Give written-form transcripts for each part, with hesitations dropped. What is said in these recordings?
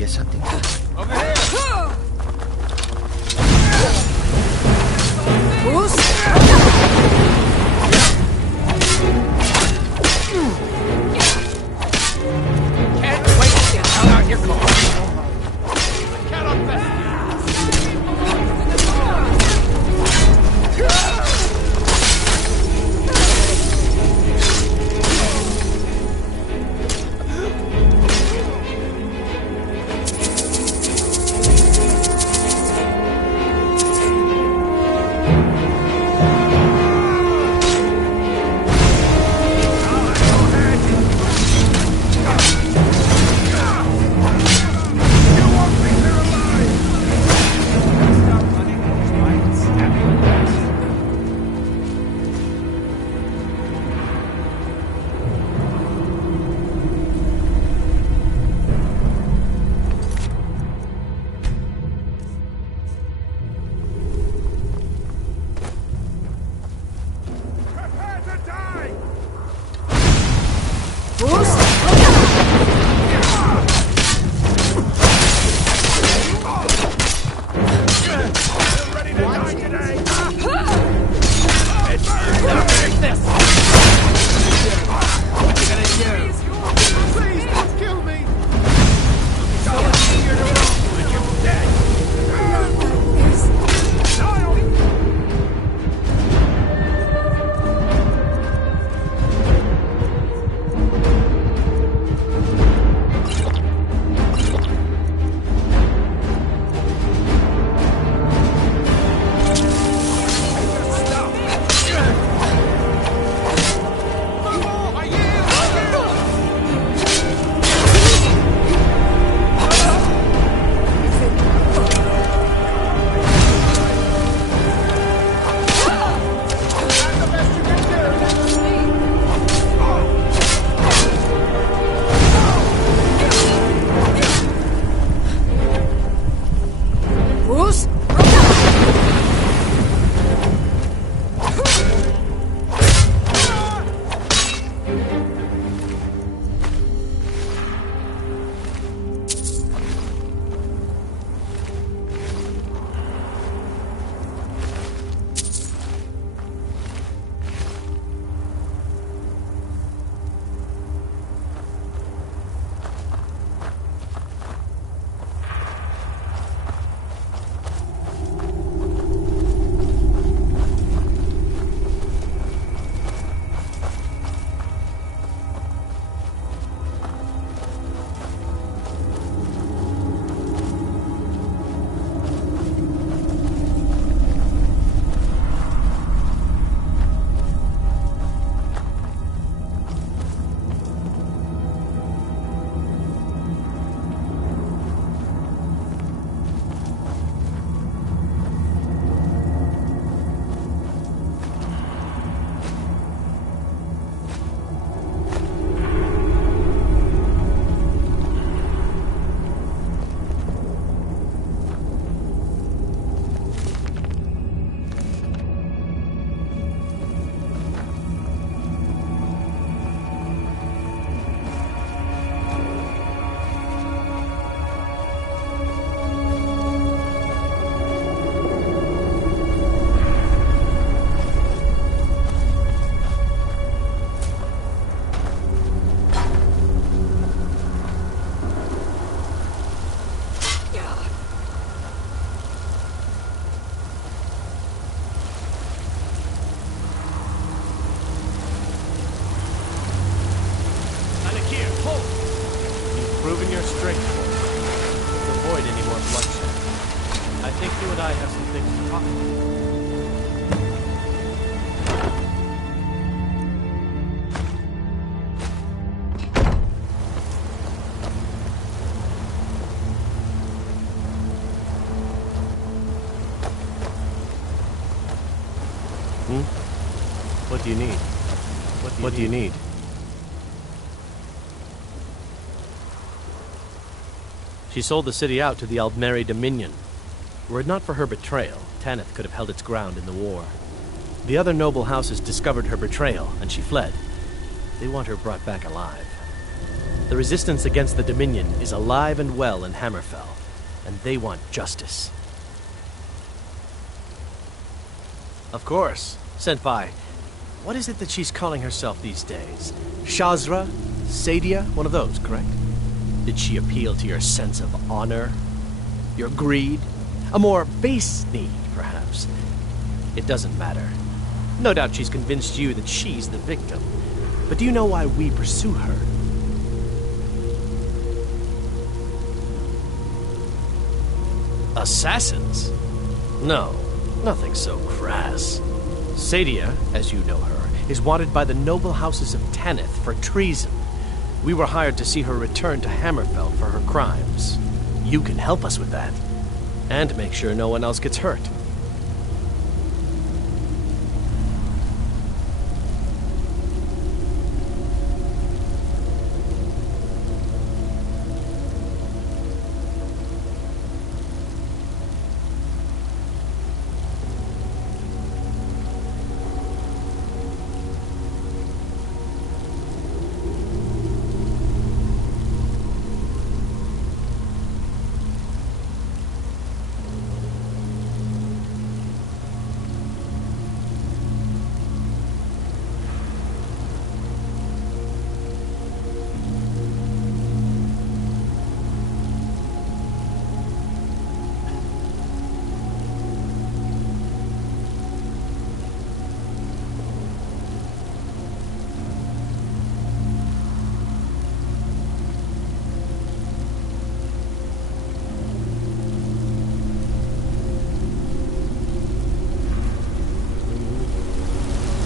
empieza a temblar. Can't wait to get out your car. I cannot best What do you need? What do you need? She sold the city out to the Aldmeri Dominion. Were it not for her betrayal, Tanith could have held its ground in the war. The other noble houses discovered her betrayal, and she fled. They want her brought back alive. The resistance against the Dominion is alive and well in Hammerfell, and they want justice. Of course. Senpai, what is it that she's calling herself these days? Shazra? Sadia? One of those, correct? Did she appeal to your sense of honor? Your greed? A more base need, perhaps? It doesn't matter. No doubt she's convinced you that she's the victim. But do you know why we pursue her? Assassins? No, nothing so crass. Sadia, as you know her, is wanted by the noble houses of Tanith for treason. We were hired to see her return to Hammerfell for her crimes. You can help us with that. And make sure no one else gets hurt.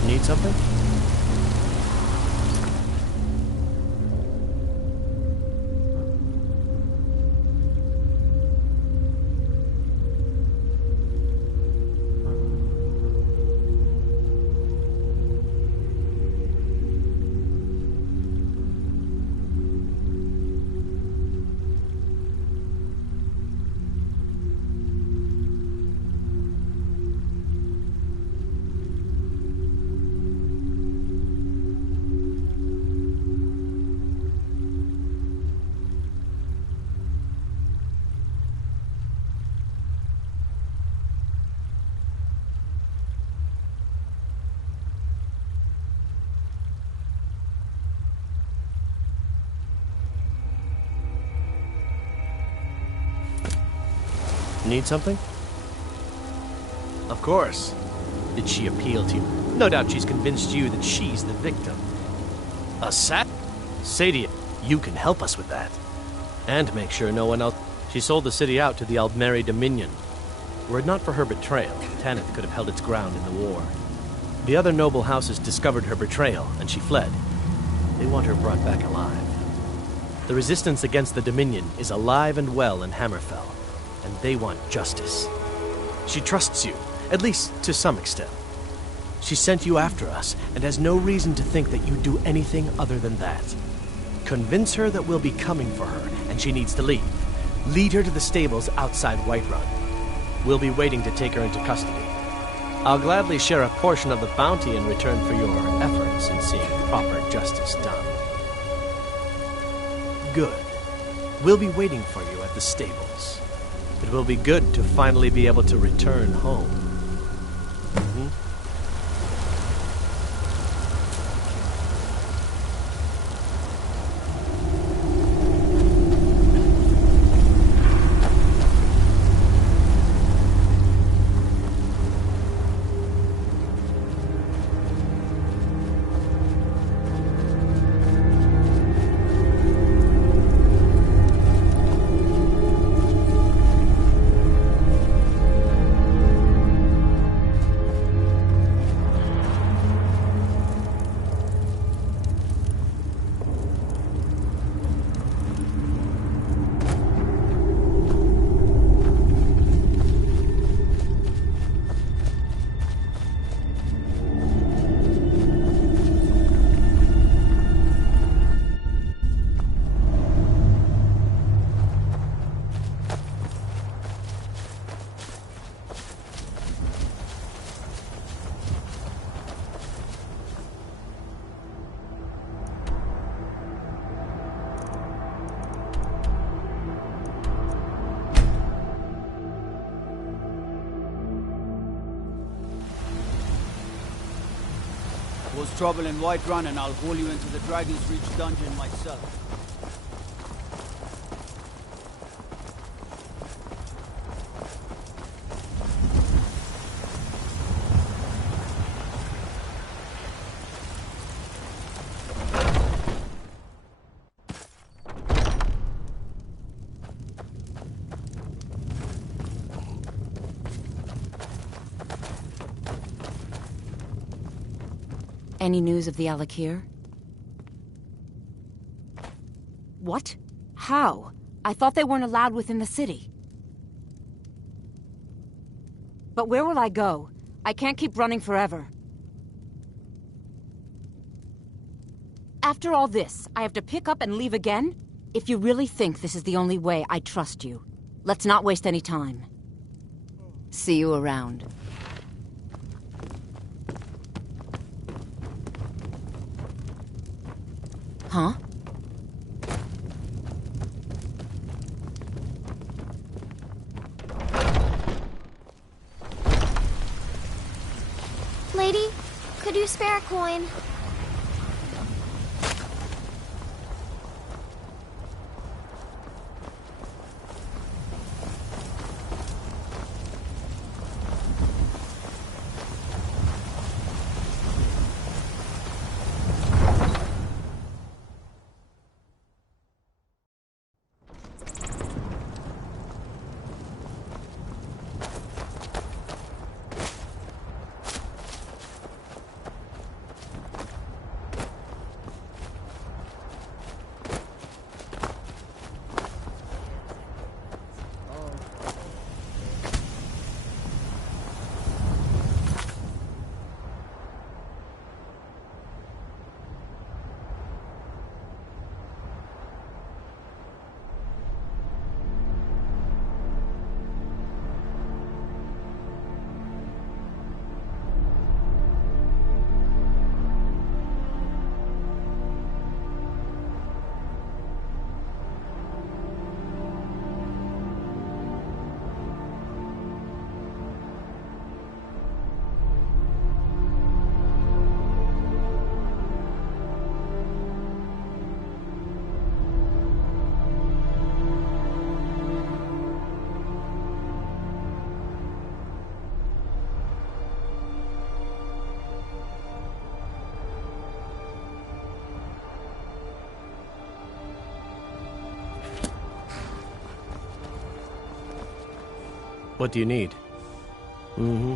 Need something? Need something? Of course. Did she appeal to you? No doubt she's convinced you that she's the victim. Sadia, you can help us with that. And make sure no one else... She sold the city out to the Aldmeri Dominion. Were it not for her betrayal, Tanith could have held its ground in the war. The other noble houses discovered her betrayal, and she fled. They want her brought back alive. The resistance against the Dominion is alive and well in Hammerfell, and they want justice. She trusts you, at least to some extent. She sent you after us, and has no reason to think that you do anything other than that. Convince her that we'll be coming for her, and she needs to leave. Lead her to the stables outside Whiterun. We'll be waiting to take her into custody. I'll gladly share a portion of the bounty in return for your efforts in seeing proper justice done. Good. We'll be waiting for you at the stables. It will be good to finally be able to return home. Cause trouble in Whiterun and I'll haul you into the Dragon's Reach dungeon myself. Any news of the Alakir? What? How? I thought they weren't allowed within the city. But where will I go? I can't keep running forever. After all this, I have to pick up and leave again? If you really think this is the only way, I trust you. Let's not waste any time. See you around. Huh? Lady, could you spare a coin? What do you need? Mm-hmm.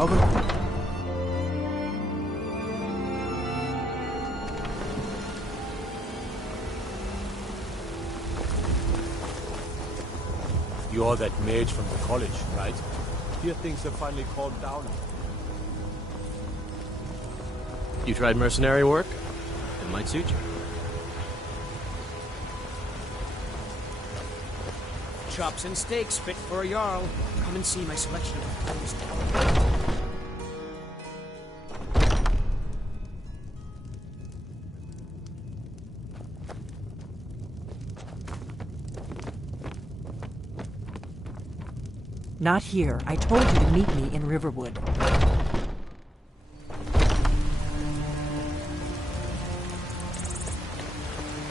Trouble? You're that mage from the college, right? Here things have finally calmed down. You tried mercenary work? It might suit you. Chops and steaks fit for a Jarl. Come and see my selection of foods. Not here. I told you to meet me in Riverwood.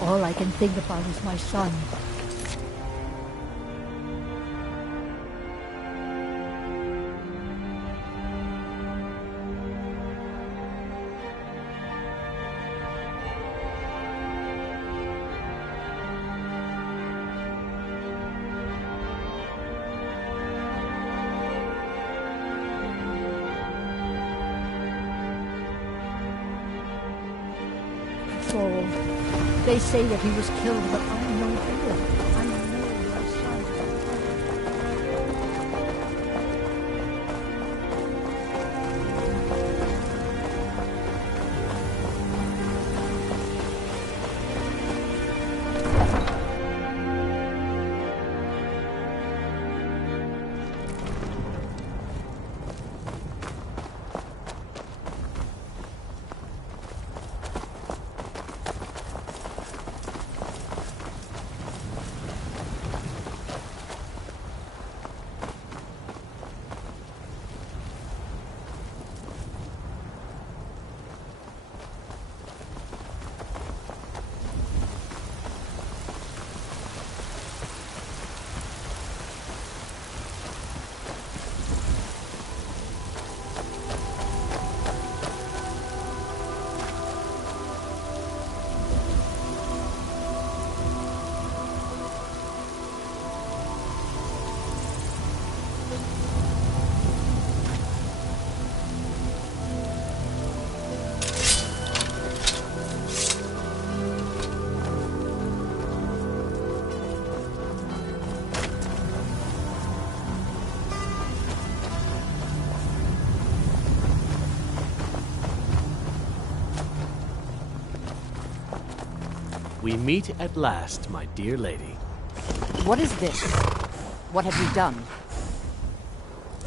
All I can think about is my son. So, they say that he was killed, but I know better. I know my son. We meet at last, my dear lady. What is this? What have you done?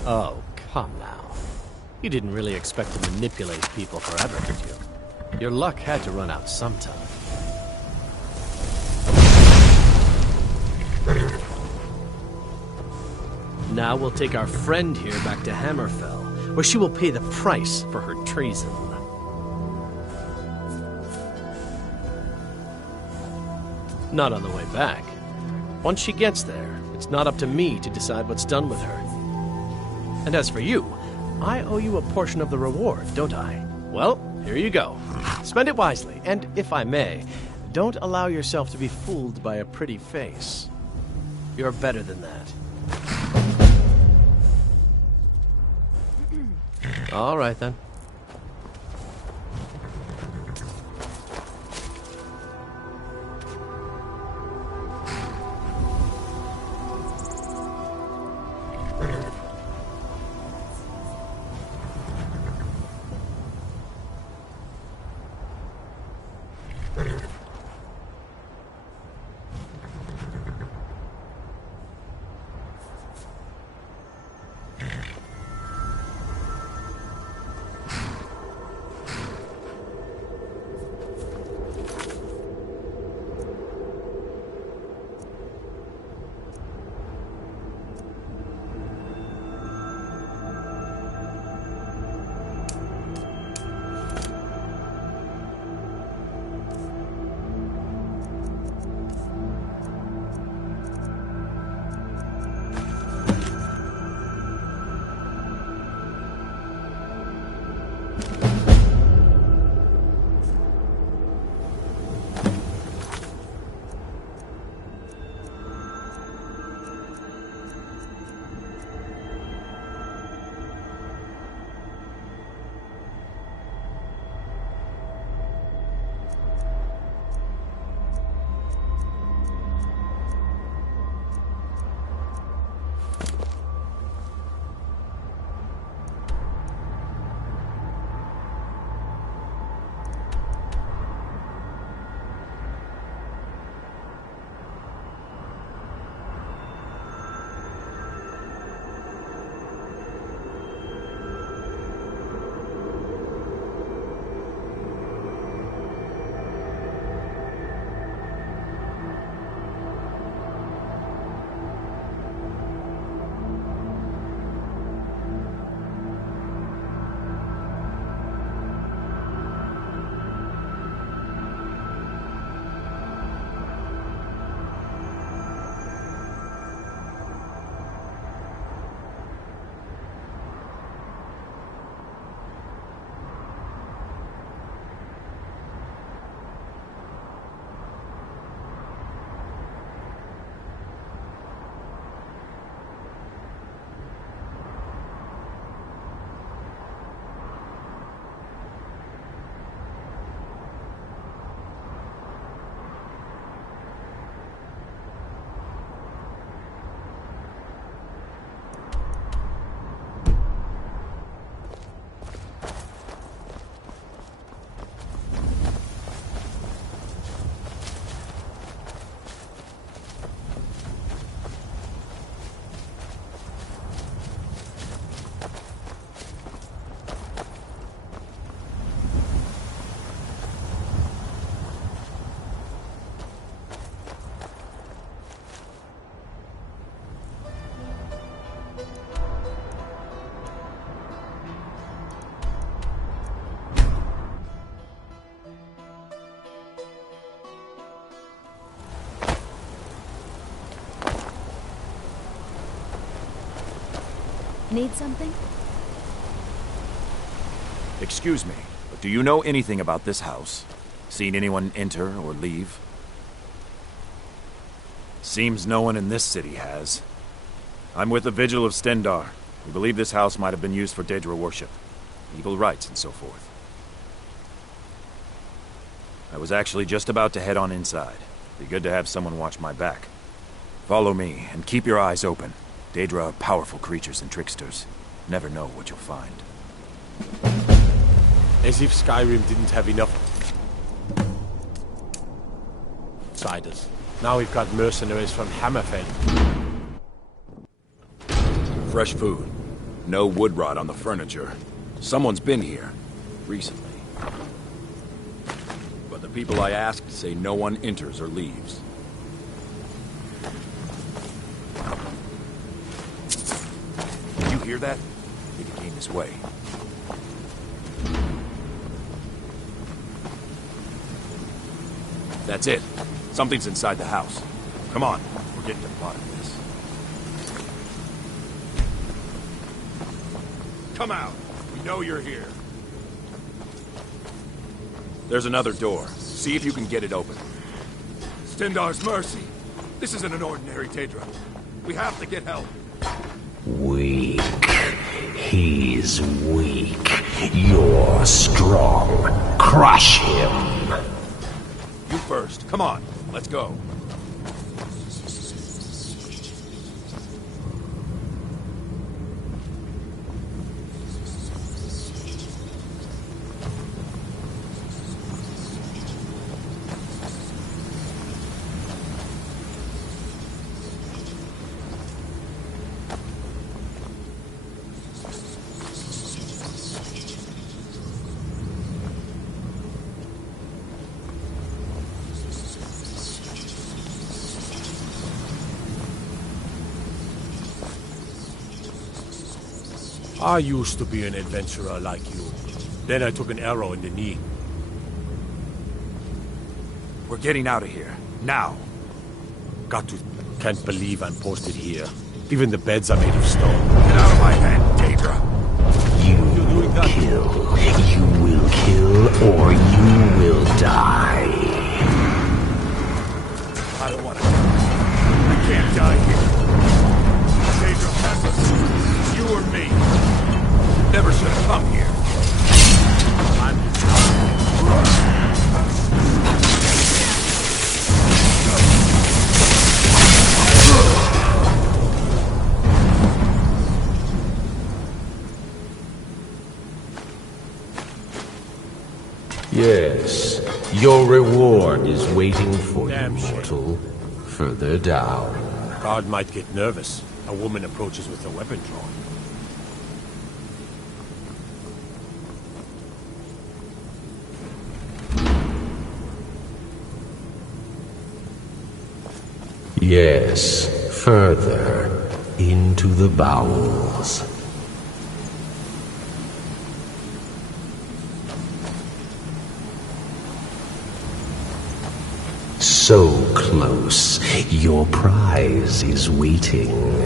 Oh, come now. You didn't really expect to manipulate people forever, did you? Your luck had to run out sometime. Now we'll take our friend here back to Hammerfell, where she will pay the price for her treason. Not on the way back. Once she gets there, it's not up to me to decide what's done with her. And as for you, I owe you a portion of the reward, don't I? Well, here you go. Spend it wisely, and if I may, don't allow yourself to be fooled by a pretty face. You're better than that. All right, then. Need something? Excuse me, but do you know anything about this house? Seen anyone enter or leave? Seems no one in this city has. I'm with the Vigil of Stendar. We believe this house might have been used for Daedra worship, evil rites and so forth. I was actually just about to head on inside. Be good to have someone watch my back. Follow me, and keep your eyes open. Daedra are powerful creatures and tricksters. Never know what you'll find. As if Skyrim didn't have enough outsiders. Now we've got mercenaries from Hammerfell. Fresh food. No wood rot on the furniture. Someone's been here. Recently. But the people I asked say no one enters or leaves. Did you hear that? I think it came this way. That's it. Something's inside the house. Come on, we're getting to the bottom of this. Come out. We know you're here. There's another door. See if you can get it open. Stendar's mercy. This isn't an ordinary Daedra. We have to get help. Weak. He's weak. You're strong. Crush him. You first. Come on. Let's go. I used to be an adventurer like you. Then I took an arrow in the knee. We're getting out of here. Now. Got to. Can't believe I'm posted here. Even the beds are made of stone. Get out of my hand, Daedra. You will kill. You will kill or you will die. I don't want to die. I can't die here. Daedra has us. You or me. Never should have come here. Yes, your reward is waiting for Damn you, shame. mortal. Further down. Guard might get nervous. A woman approaches with a weapon drawn. Yes, further into the bowels. So close, your prize is waiting.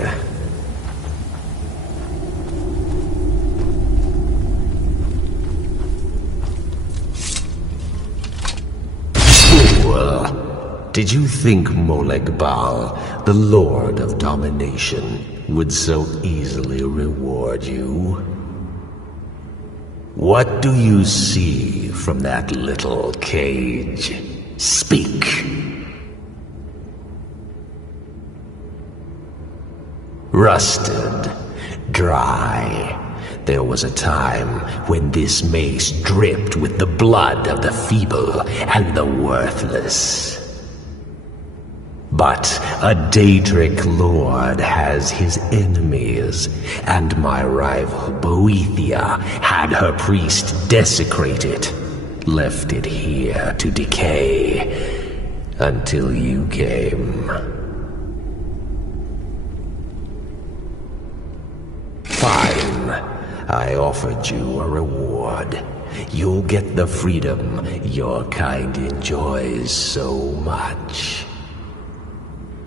Fool! Did you think Moleg Bal, the Lord of Domination, would so easily reward you? What do you see from that little cage? Speak. Rusted, dry. There was a time when this mace dripped with the blood of the feeble and the worthless. But a Daedric lord has his enemies, and my rival Boethia had her priest desecrate it, left it here to decay, until you came. Fine, I offered you a reward. You'll get the freedom your kind enjoys so much.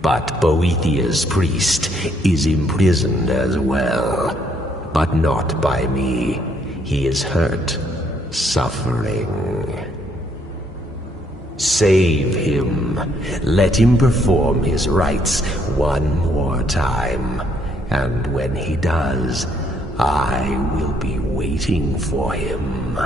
But Boethia's priest is imprisoned as well. but not by me. He is hurt, suffering. Save him. Let him perform his rites one more time. And when he does, I will be waiting for him.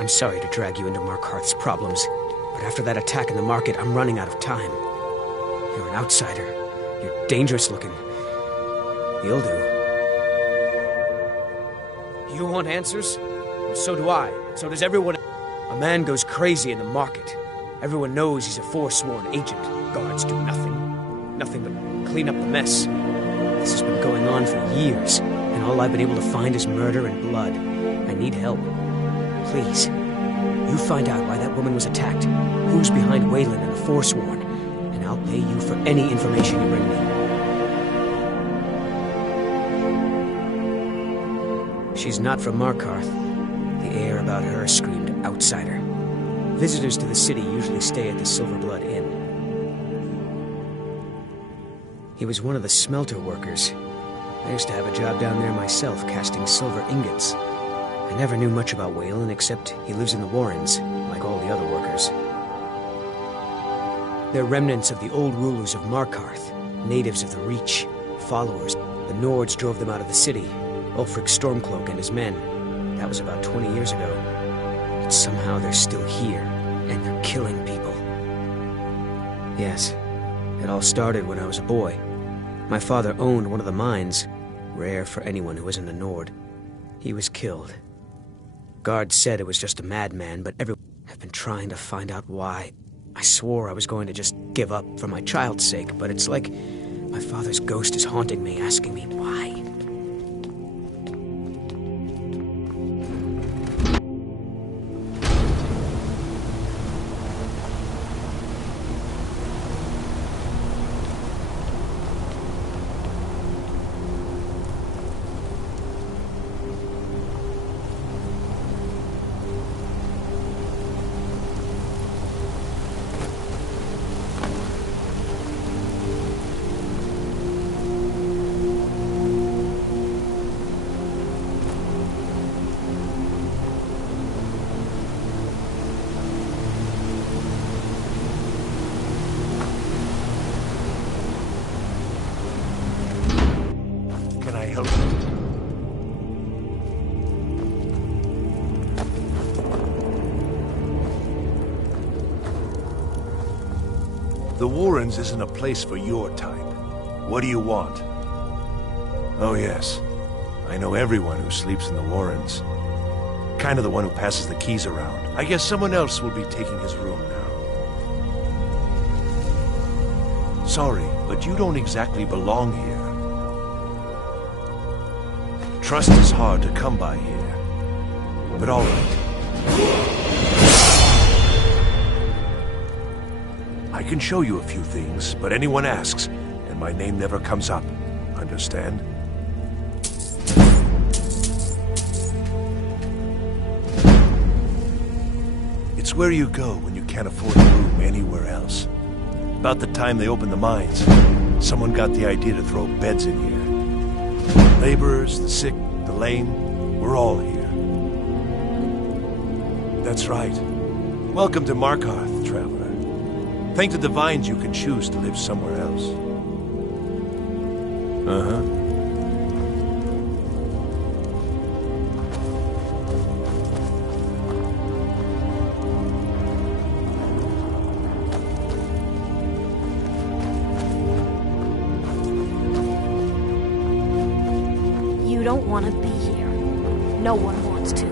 I'm sorry to drag you into Markarth's problems, but after that attack in the market, I'm running out of time. You're an outsider. You're dangerous looking. You'll do. You want answers? Well, so do I. So does everyone. A man goes crazy in the market. Everyone knows he's a forsworn agent. Guards do nothing. Nothing but clean up the mess. This has been going on for years, and all I've been able to find is murder and blood. I need help. Please, you find out why that woman was attacked, who's behind Wayland and the Forsworn, and I'll pay you for any information you bring me. She's not from Markarth. The air about her screamed outsider. Visitors to the city usually stay at the Silverblood Inn. He was one of the smelter workers. I used to have a job down there myself, casting silver ingots. I never knew much about Wayland, except he lives in the Warrens, like all the other workers. They're remnants of the old rulers of Markarth, natives of the Reach, followers. The Nords drove them out of the city, Ulfric Stormcloak and his men. That was about 20 years ago. But somehow they're still here, and they're killing people. Yes, it all started when I was a boy. My father owned one of the mines, rare for anyone who isn't a Nord. He was killed. Guards said it was just a madman, but everyone have been trying to find out why. I swore I was going to just give up for my child's sake, but it's like my father's ghost is haunting me, asking me why. The Warrens isn't a place for your type. What do you want? Oh yes, I know everyone who sleeps in the Warrens. Kind of the one who passes the keys around. I guess someone else will be taking his room now. Sorry, but you don't exactly belong here. Trust is hard to come by here. But all right. I can show you a few things, but anyone asks, and my name never comes up. Understand? It's where you go when you can't afford a room anywhere else. About the time they opened the mines, someone got the idea to throw beds in here. Laborers, the sick, the lame, we're all here. That's right. Welcome to Markarth, traveler. Thank the divines you can choose to live somewhere else. Uh-huh. You don't want to be here. No one wants to.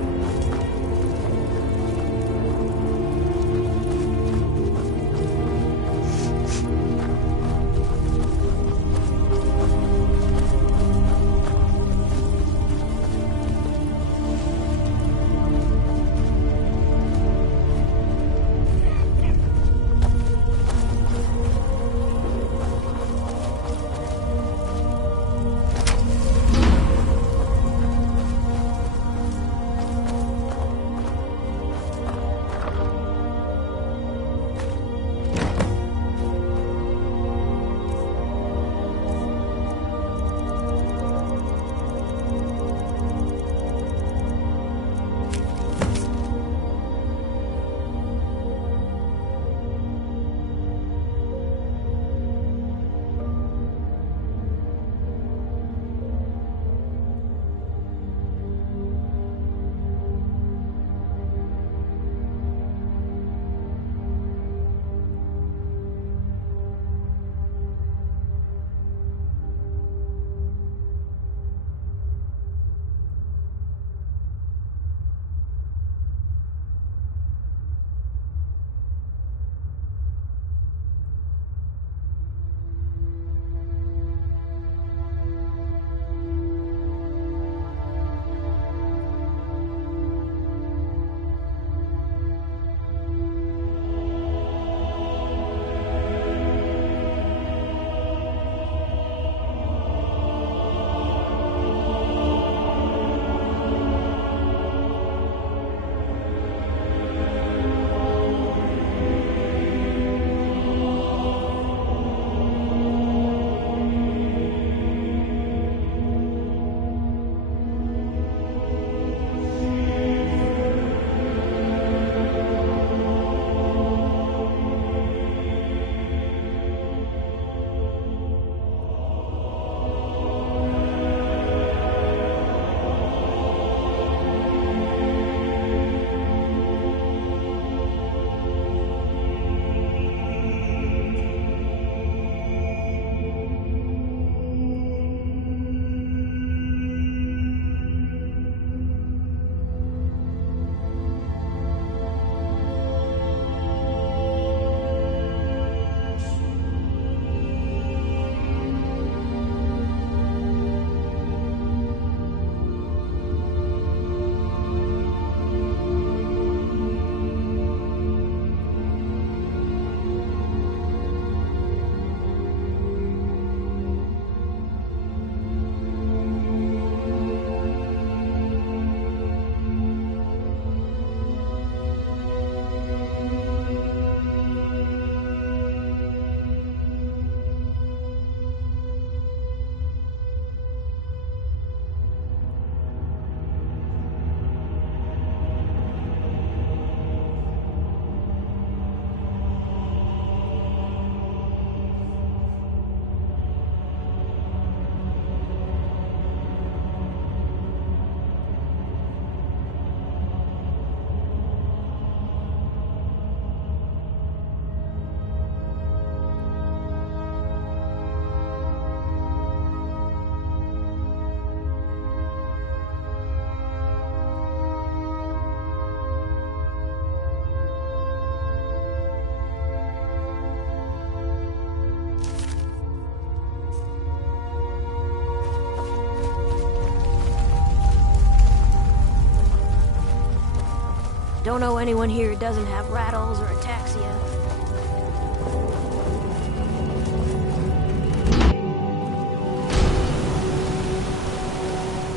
Don't know anyone here who doesn't have rattles or ataxia.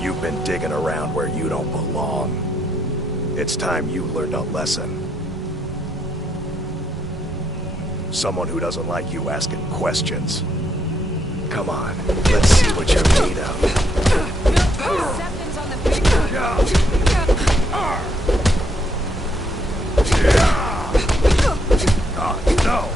You've been digging around where you don't belong. It's time you learned a lesson. Someone who doesn't like you asking questions. Come on, let's see what you're made of. Acceptance on the finger. God, no!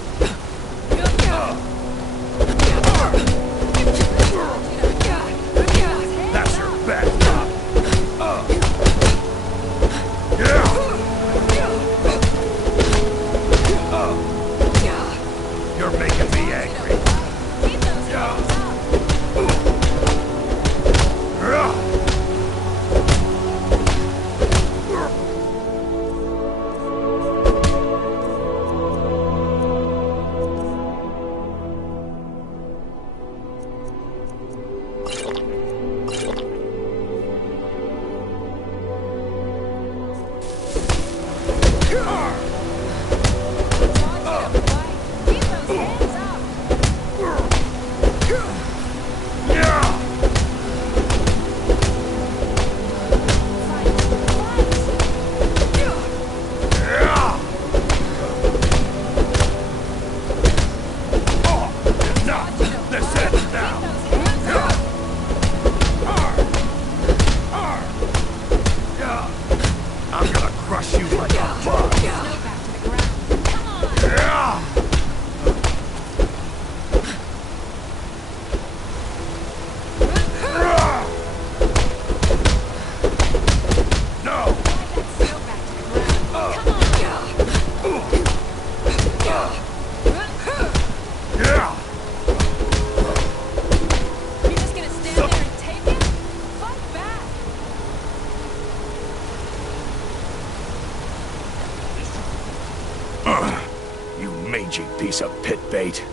mangy piece of pit bait.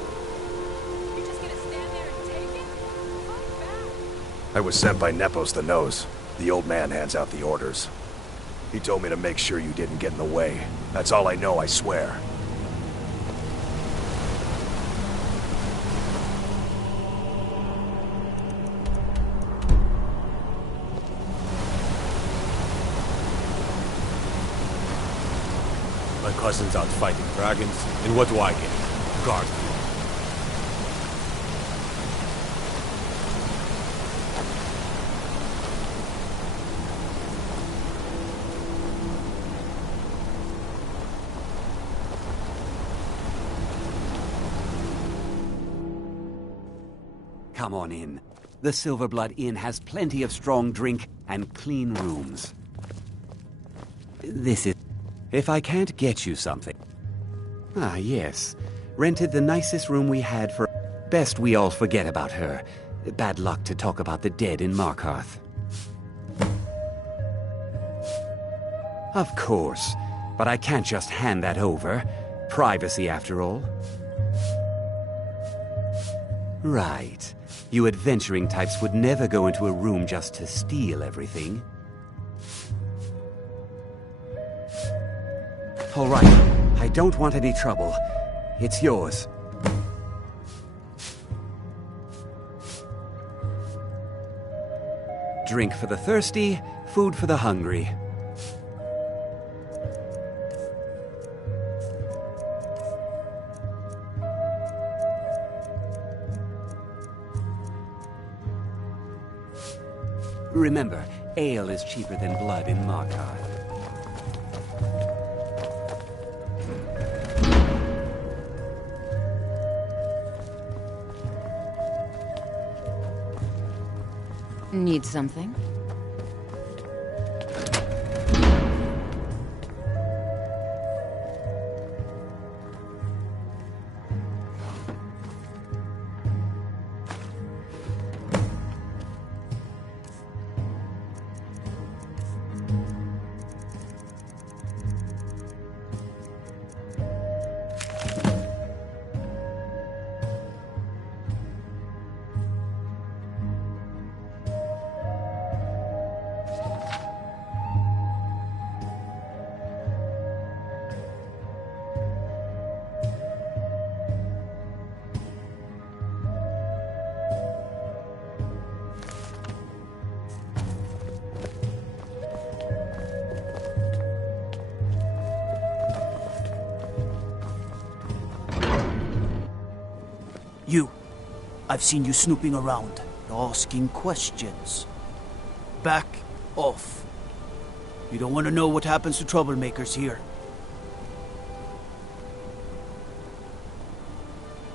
I was sent by Nepos the Nose. The old man hands out the orders. He told me to make sure you didn't get in the way. That's all I know, I swear. My cousin's out fighting dragons, and what do I get? Guard. Come on in. The Silverblood Inn has plenty of strong drink and clean rooms. This is... If I can't get you something... Ah, yes. Rented the nicest room we had for... Best we all forget about her. Bad luck to talk about the dead in Markarth. Of course. But I can't just hand that over. Privacy, after all. Right. You adventuring types would never go into a room just to steal everything. All right. I don't want any trouble. It's yours. Drink for the thirsty, food for the hungry. Remember, ale is cheaper than blood in Markarth. Need something? You. I've seen you snooping around, asking questions. Back off. You don't want to know what happens to troublemakers here.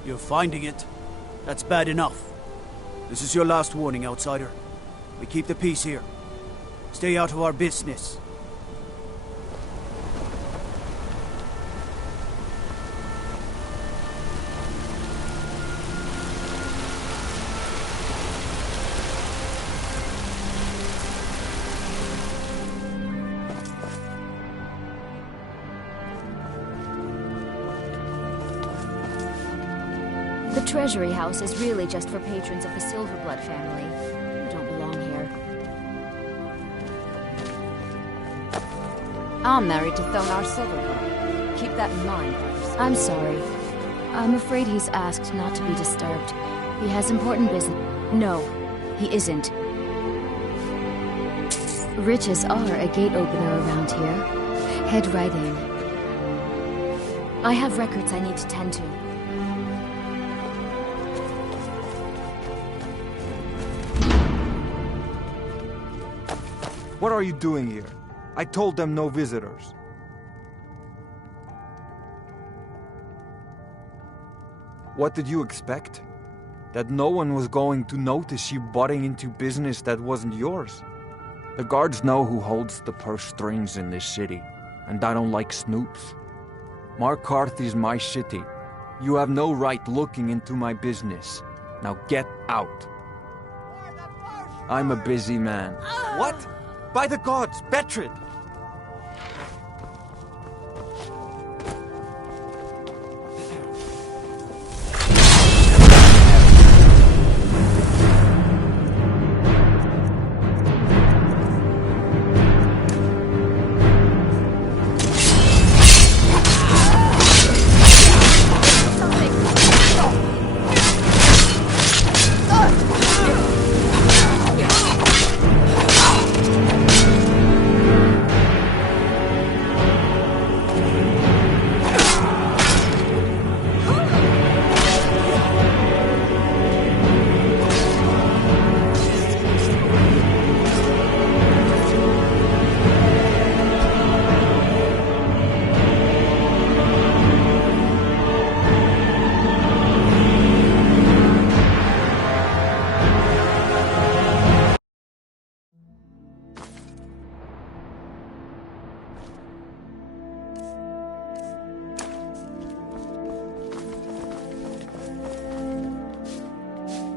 You're finding it. That's bad enough. This is your last warning, outsider. We keep the peace here. Stay out of our business. The Treasury House is really just for patrons of the Silverblood family. You don't belong here. I'm married to Thonar Silverblood. Keep that in mind, Bruce. I'm sorry. I'm afraid he's asked not to be disturbed. He has important business. No, he isn't. Riches are a gate opener around here. Head right in. I have records I need to tend to. What are you doing here? I told them no visitors. What did you expect? That no one was going to notice you butting into business that wasn't yours? The guards know who holds the purse strings in this city, and I don't like snoops. Markarth is my city. You have no right looking into my business. Now get out. I'm a busy man. What? By the gods, Betrid!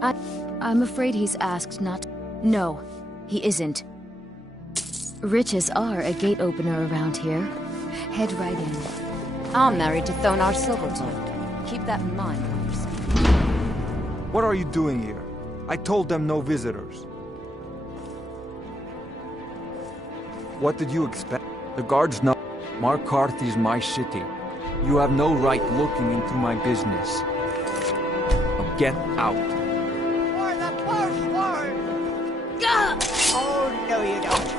I'm afraid he's asked not... No, he isn't. Riches are a gate opener around here. Head right in. I'm married to Thonar Silvertooth. Keep that in mind when you're speaking. What are you doing here? I told them no visitors. What did you expect? The guards know Markarth is my city. You have no right looking into my business. Now get out. For the firstborn! Oh, no you don't.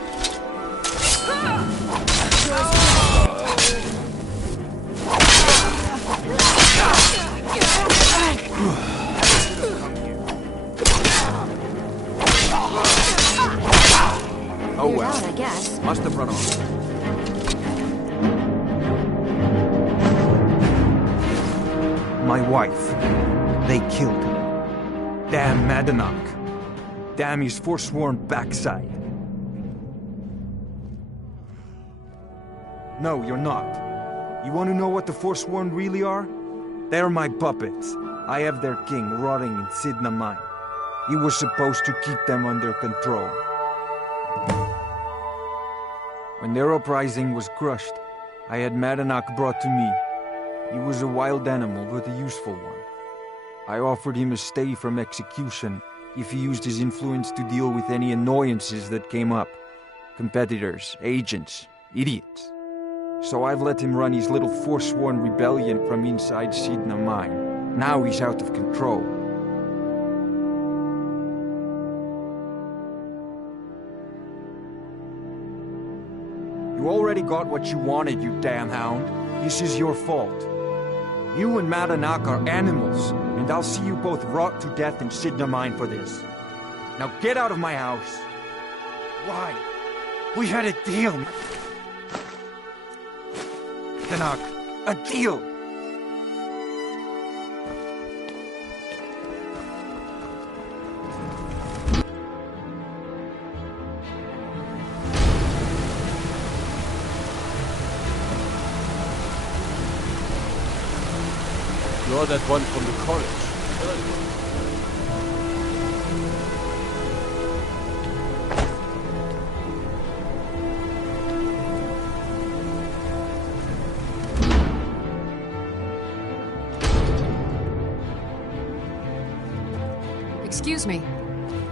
Oh well. Out, I guess. Must have run off. My wife. They killed her. Damn Madanach. Damn his forsworn backside. No, you're not. You want to know what the Forsworn really are? They're my puppets. I have their king rotting in Sidna Mine. He was supposed to keep them under control. When their uprising was crushed, I had Madanach brought to me. He was a wild animal, but a useful one. I offered him a stay from execution if he used his influence to deal with any annoyances that came up. Competitors, agents, idiots. So I've let him run his little forsworn rebellion from inside Sidna Mine. Now he's out of control. You already got what you wanted, you damn hound. This is your fault. You and Madanach are animals, and I'll see you both rot to death in Sidna Mine for this. Now get out of my house. Why? We had a deal. Madanach, a deal. You're that one from the college. Excuse me.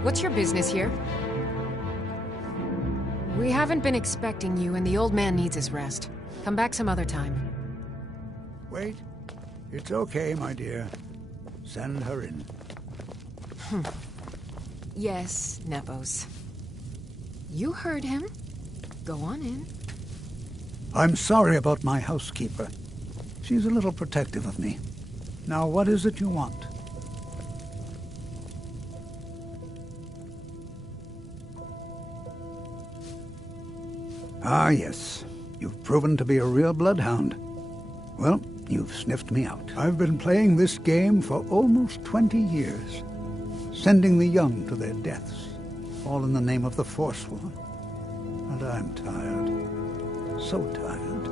What's your business here? We haven't been expecting you, and the old man needs his rest. Come back some other time. Wait. It's okay, my dear. Send her in. Yes, Nepos. You heard him. Go on in. I'm sorry about my housekeeper. She's a little protective of me. Now, what is it you want? Ah, yes. You've proven to be a real bloodhound. Well, you've sniffed me out. I've been playing this game for almost 20 years, sending the young to their deaths, all in the name of the Forsworn. And I'm tired. So tired.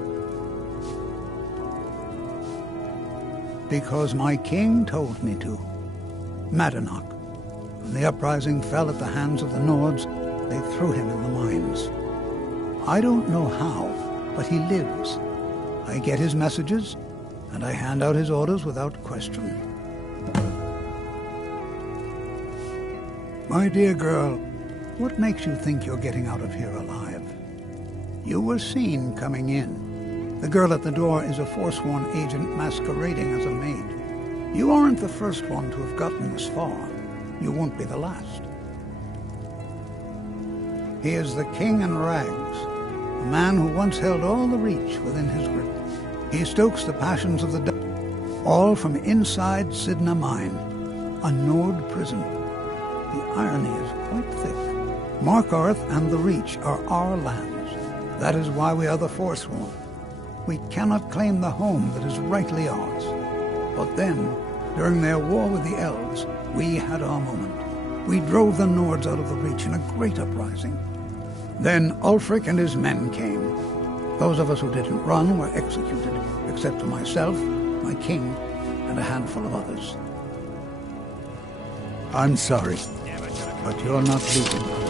Because my king told me to. Madanach. When the uprising fell at the hands of the Nords, they threw him in the mines. I don't know how, but he lives. I get his messages, and I hand out his orders without question. My dear girl, what makes you think you're getting out of here alive? You were seen coming in. The girl at the door is a Forsworn agent masquerading as a maid. You aren't the first one to have gotten this far. You won't be the last. He is the king in rags, a man who once held all the Reach within his grip. He stokes the passions of the all from inside Sidna Mine, a Nord prison. The irony is quite thick. Markarth and the Reach are our lands. That is why we are the Forsworn. We cannot claim the home that is rightly ours. But then, during their war with the Elves, we had our moment. We drove the Nords out of the Reach in a great uprising. Then Ulfric and his men came. Those of us who didn't run were executed, except for myself, my king, and a handful of others. I'm sorry, but you're not leaving alive.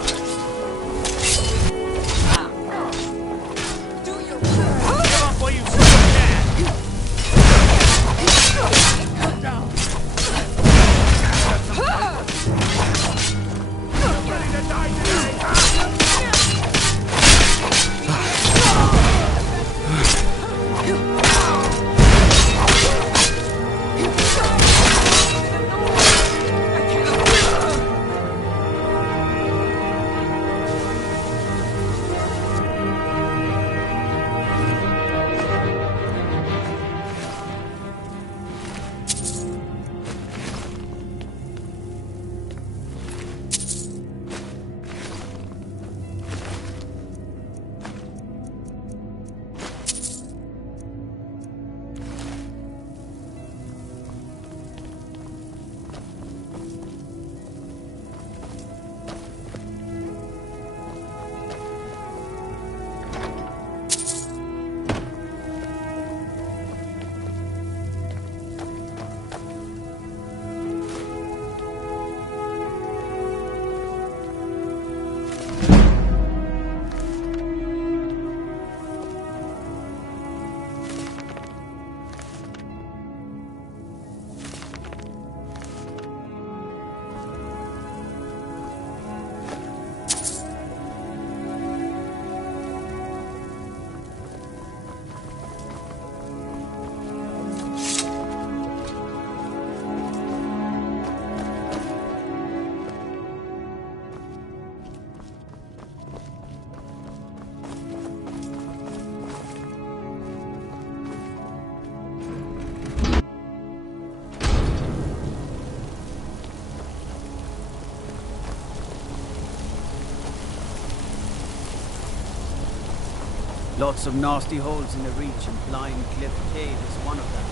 Lots of nasty holes in the reach, and Blind Cliff Cave is one of them.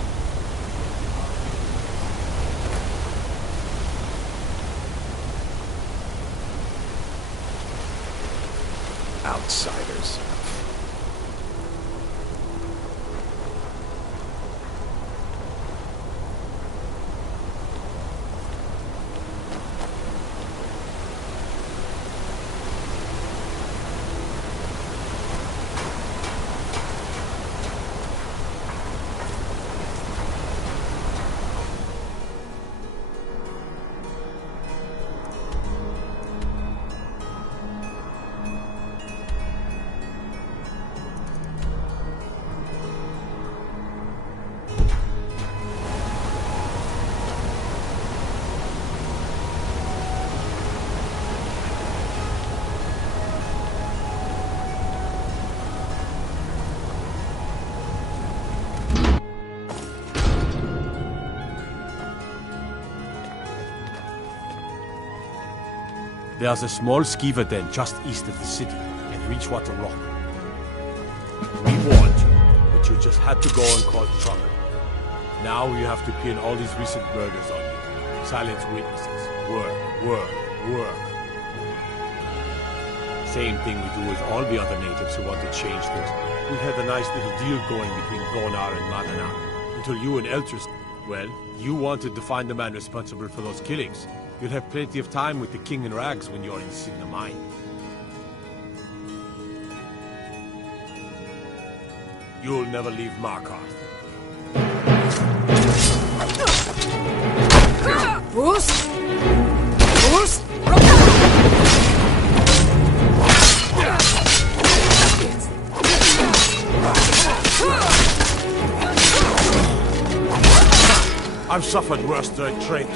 Outsiders. There's a small skeever den just east of the city, at Reachwater Rock. We warned you, but you just had to go and cause trouble. Now you have to pin all these recent murders on you. Silence witnesses. Work. Same thing we do with all the other natives who want to change things. We had a nice little deal going between Gonar and Madanar, until you and Eltrus... Well, you wanted to find the man responsible for those killings. You'll have plenty of time with the King in Rags when you're in Sidna Mine. You'll never leave Markarth. Boost! I've suffered worse than trade.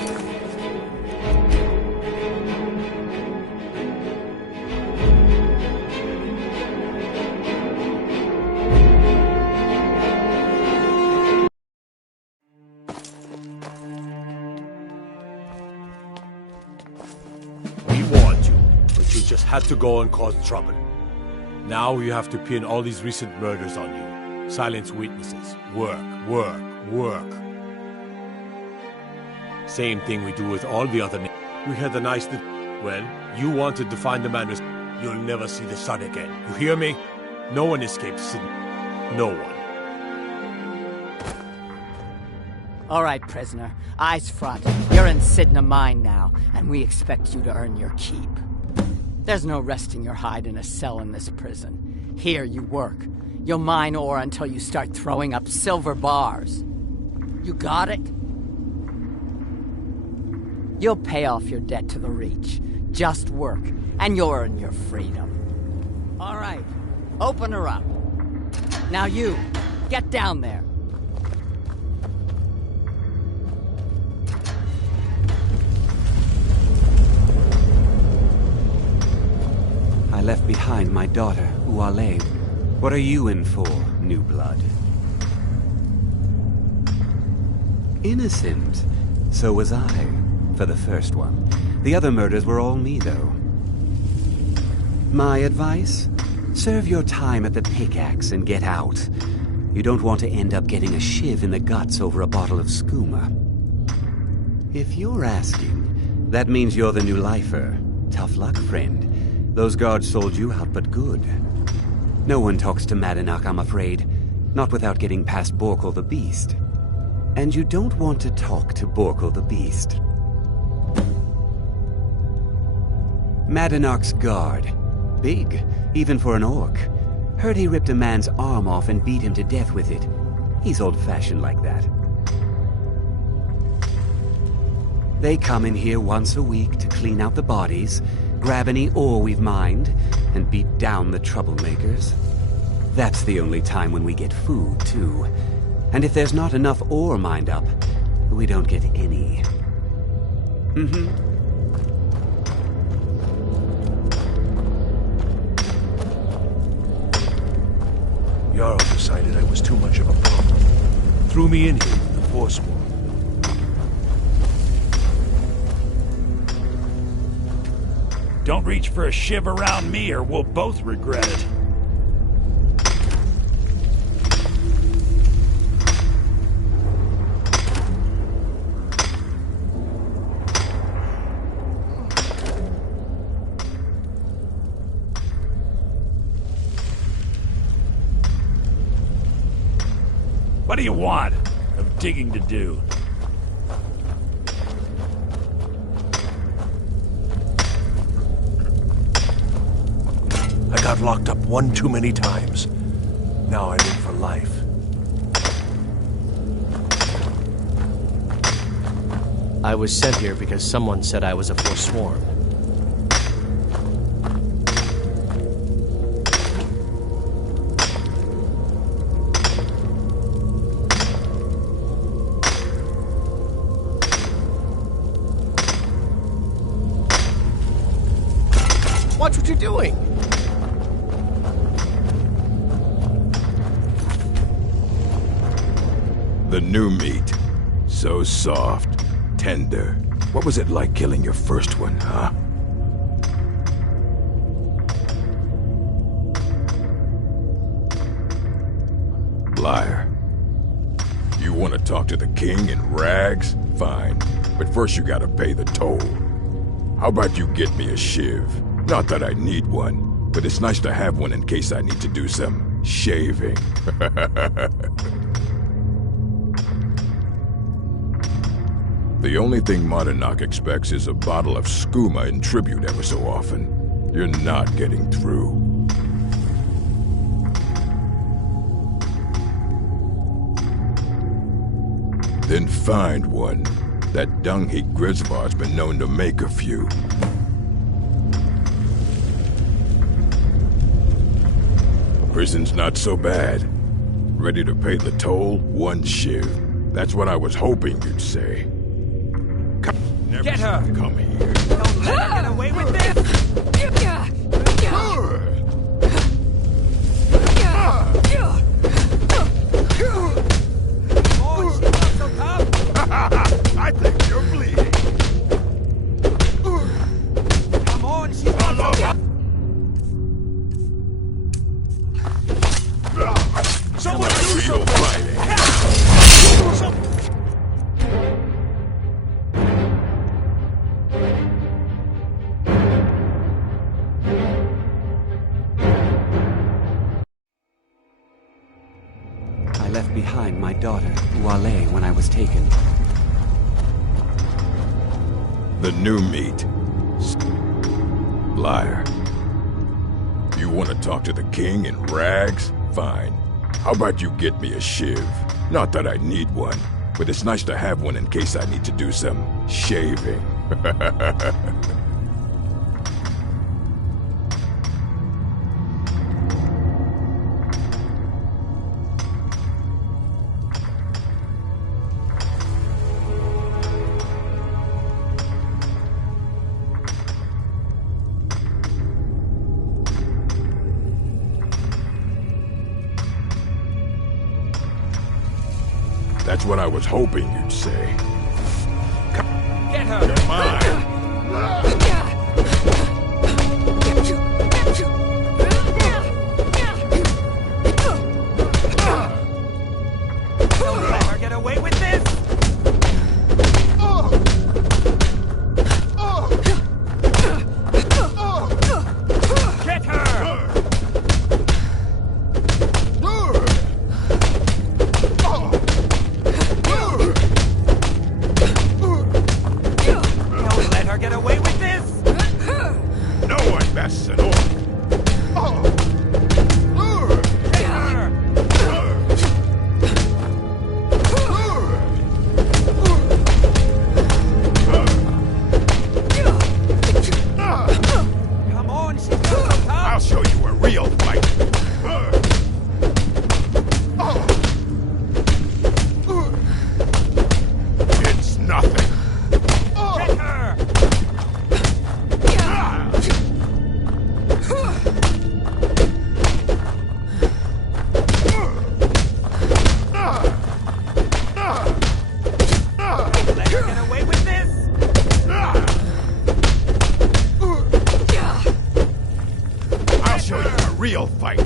Had to go and cause trouble. Now you have to pin all these recent murders on you. Silence witnesses. Work. Same thing we do with all the other... We had a nice... Well, you wanted to find the man... You'll never see the sun again. You hear me? No one escapes Sydney. No one. All right, prisoner. Eyes front. You're in Sidna Mine now, and we expect you to earn your keep. There's no resting your hide in a cell in this prison. Here you work. You'll mine ore until you start throwing up silver bars. You got it? You'll pay off your debt to the Reach. Just work, and you'll earn your freedom. All right, open her up. Now you, get down there. I left behind my daughter, Uale. What are you in for, new blood? Innocent. So was I, for the first one. The other murders were all me, though. My advice? Serve your time at the pickaxe and get out. You don't want to end up getting a shiv in the guts over a bottle of skooma. If you're asking, that means you're the new lifer. Tough luck, friend. Those guards sold you out, but good. No one talks to Madanak, I'm afraid. Not without getting past Borkul the Beast. And you don't want to talk to Borkul the Beast. Madanak's guard. Big, even for an orc. Heard he ripped a man's arm off and beat him to death with it. He's old-fashioned like that. They come in here once a week to clean out the bodies, grab any ore we've mined, and beat down the troublemakers. That's the only time when we get food, too. And if there's not enough ore mined up, we don't get any. Jarl decided I was too much of a problem. Threw me in here with the Forsworn. Don't reach for a shiv around me or we'll both regret it. What do you want? I've digging to do. I got locked up one too many times. Now I'm in for life. I was sent here because someone said I was a Forsworn. Watch what you're doing! The new meat. So soft, tender. What was it like killing your first one, huh? Liar. You want to talk to the king in rags? Fine. But first you gotta pay the toll. How about you get me a shiv? Not that I need one, but it's nice to have one in case I need to do some shaving. The only thing Madanak expects is a bottle of skooma in tribute ever so often. You're not getting through. Then find one. That dung-heap Grisvar's been known to make a few. Prison's not so bad. Ready to pay the toll? One shiv. That's what I was hoping you'd say. Get her! Come here. Don't let her get away with this! Oh, she's not so tough! I think you're bleeding. Come on, she's not so tough! Someone do some fighting! daughter, Uale, when I was taken. The new meat. Liar. You want to talk to the king in rags? Fine. How about you get me a shiv? Not that I need one, but it's nice to have one in case I need to do some shaving. That's what I was hoping you'd say. Get her! You're mine! Don't let her get away with this! Get her! Don't let her get away with this! No one messes at all. Get her! Come on, she's not so tough! I'll show you a real fight. It's nothing. Get her! Let her get away with this! I'll show you a real fight.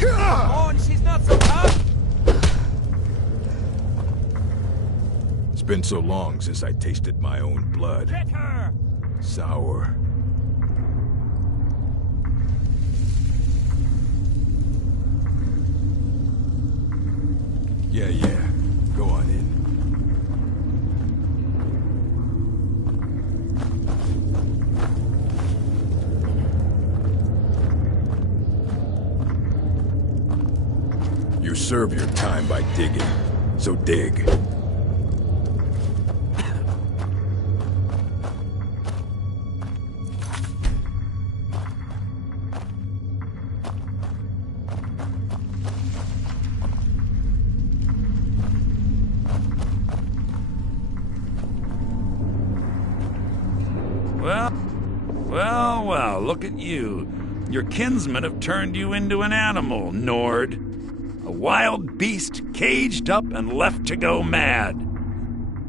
Come on, she's not so tough! It's been so long since I tasted my own blood. Get her! Sour. Yeah. Go on in. You serve your time by digging, so dig. Well, look at you. Your kinsmen have turned you into an animal, Nord. A wild beast caged up and left to go mad.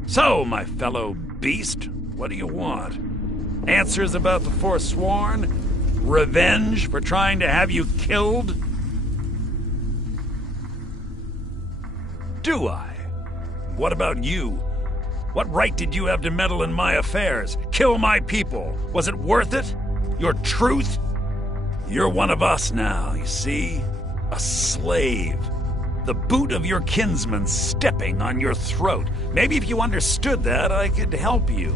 So, my fellow beast, what do you want? Answers about the Forsworn? Revenge for trying to have you killed? Do I? What about you? What right did you have to meddle in my affairs? Kill my people? Was it worth it? Your truth? You're one of us now, you see? A slave. The boot of your kinsman stepping on your throat. Maybe if you understood that, I could help you.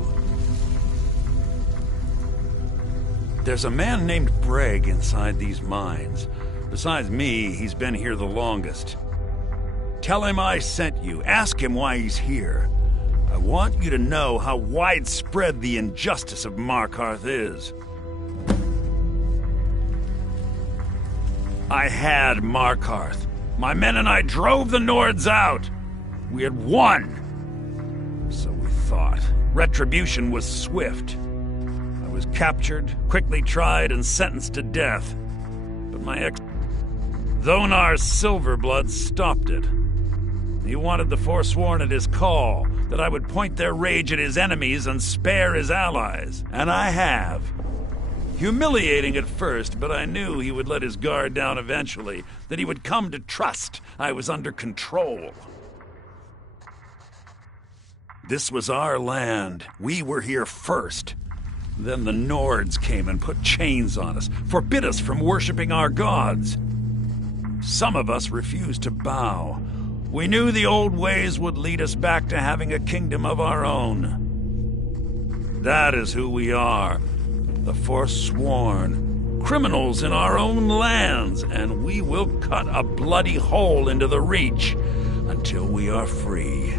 There's a man named Breg inside these mines. Besides me, he's been here the longest. Tell him I sent you. Ask him why he's here. I want you to know how widespread the injustice of Markarth is. I had Markarth. My men and I drove the Nords out. We had won. So we thought. Retribution was swift. I was captured, quickly tried, and sentenced to death. But my Dhonar's Silverblood stopped it. He wanted the Forsworn at his call, that I would point their rage at his enemies and spare his allies. And I have. Humiliating at first, but I knew he would let his guard down eventually, that he would come to trust I was under control. This was our land. We were here first. Then the Nords came and put chains on us, forbid us from worshipping our gods. Some of us refused to bow. We knew the old ways would lead us back to having a kingdom of our own. That is who we are. The Forsworn, criminals in our own lands, and we will cut a bloody hole into the Reach until we are free.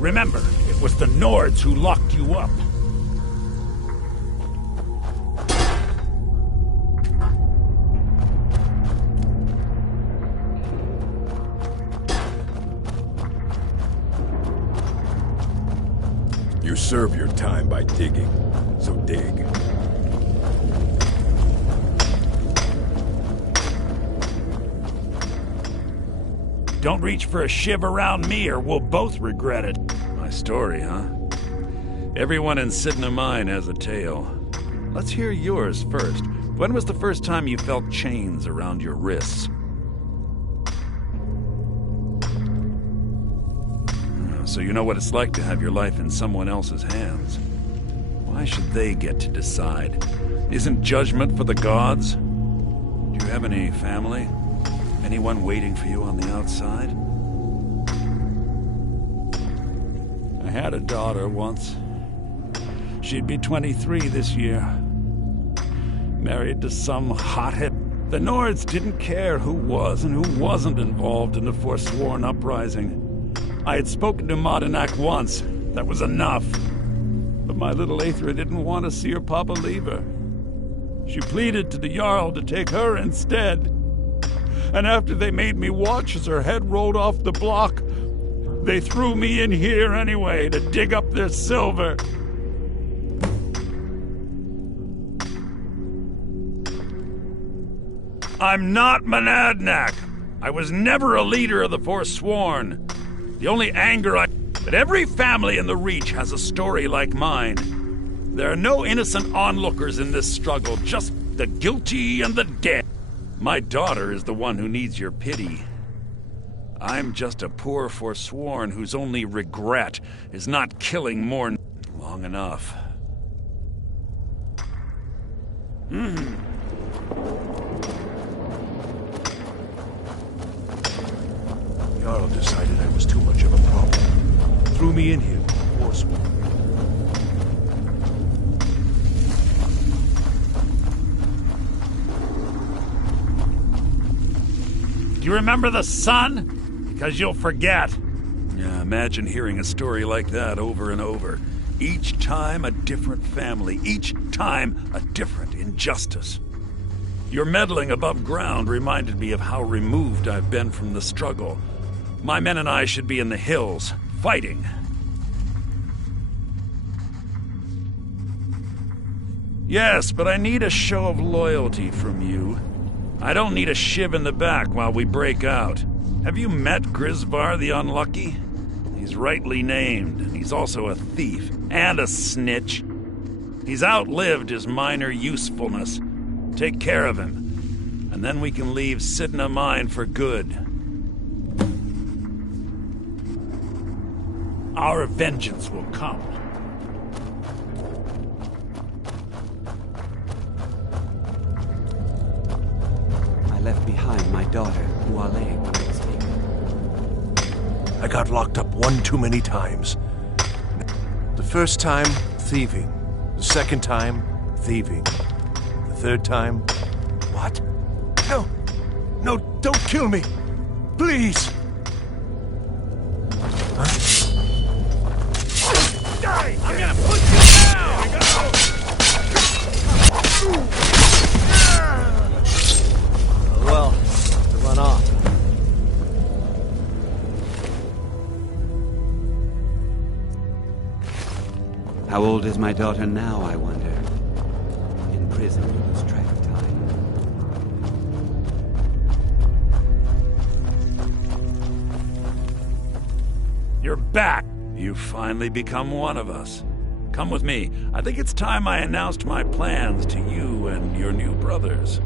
Remember, it was the Nords who locked you up. You serve your time by digging, so dig. Don't reach for a shiv around me or we'll both regret it. My story, huh? Everyone in Sidna Mine has a tale. Let's hear yours first. When was the first time you felt chains around your wrists? So you know what it's like to have your life in someone else's hands. Why should they get to decide? Isn't judgment for the gods? Do you have any family? Anyone waiting for you on the outside? I had a daughter once. She'd be 23 this year. Married to some hothead. The Nords didn't care who was and who wasn't involved in the Forsworn uprising. I had spoken to Modinak once. That was enough. But my little Aethra didn't want to see her papa leave her. She pleaded to the Jarl to take her instead. And after they made me watch as her head rolled off the block, they threw me in here anyway to dig up their silver. I'm not Monadnak. I was never a leader of the Forsworn. The only anger But every family in the Reach has a story like mine. There are no innocent onlookers in this struggle, just the guilty and the dead. My daughter is the one who needs your pity. I'm just a poor Forsworn whose only regret is not killing more long enough. Jarl decided I was too much of a problem. Threw me in here with Forsworn. Do you remember the sun? Because you'll forget. Yeah, imagine hearing a story like that over and over. Each time a different family, each time a different injustice. Your meddling above ground reminded me of how removed I've been from the struggle. My men and I should be in the hills, fighting. Yes, but I need a show of loyalty from you. I don't need a shiv in the back while we break out. Have you met Grisvar the Unlucky? He's rightly named, and he's also a thief and a snitch. He's outlived his minor usefulness. Take care of him, and then we can leave Sidna Mine for good. Our vengeance will come. I left behind my daughter, Uale, when I was taken. I got locked up one too many times. The first time, thieving. The second time, thieving. The third time... What? No! No, don't kill me! Please! Die! I'm gonna put you down! Well, to run off. How old is my daughter now, I wonder? In prison, you lose track of time. You're back! You've finally become one of us. Come with me. I think it's time I announced my plans to you and your new brothers.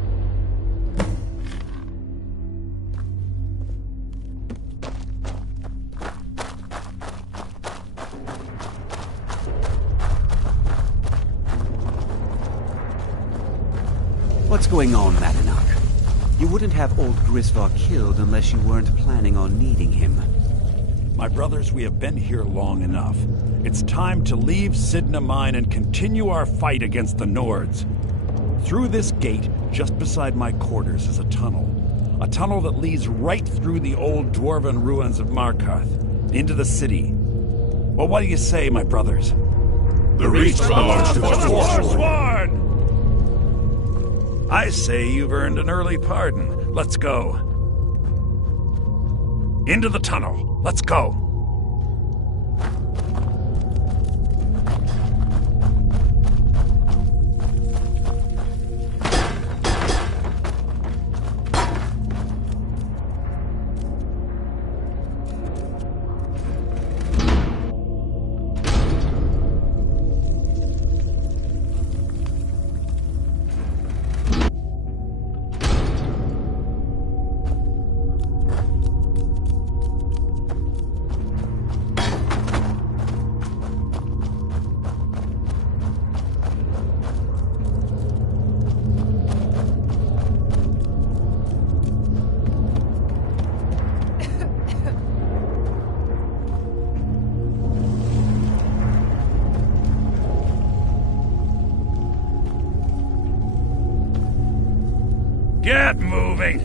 What's going on, Madanach? You wouldn't have old Grisvar killed unless you weren't planning on needing him. My brothers, we have been here long enough. It's time to leave Sidna Mine and continue our fight against the Nords. Through this gate, just beside my quarters, is a tunnel. A tunnel that leads right through the old dwarven ruins of Markarth, into the city. Well, what do you say, my brothers? The Reach belongs to the Forsworn! I say you've earned an early pardon. Let's go. Into the tunnel. Let's go. Get moving!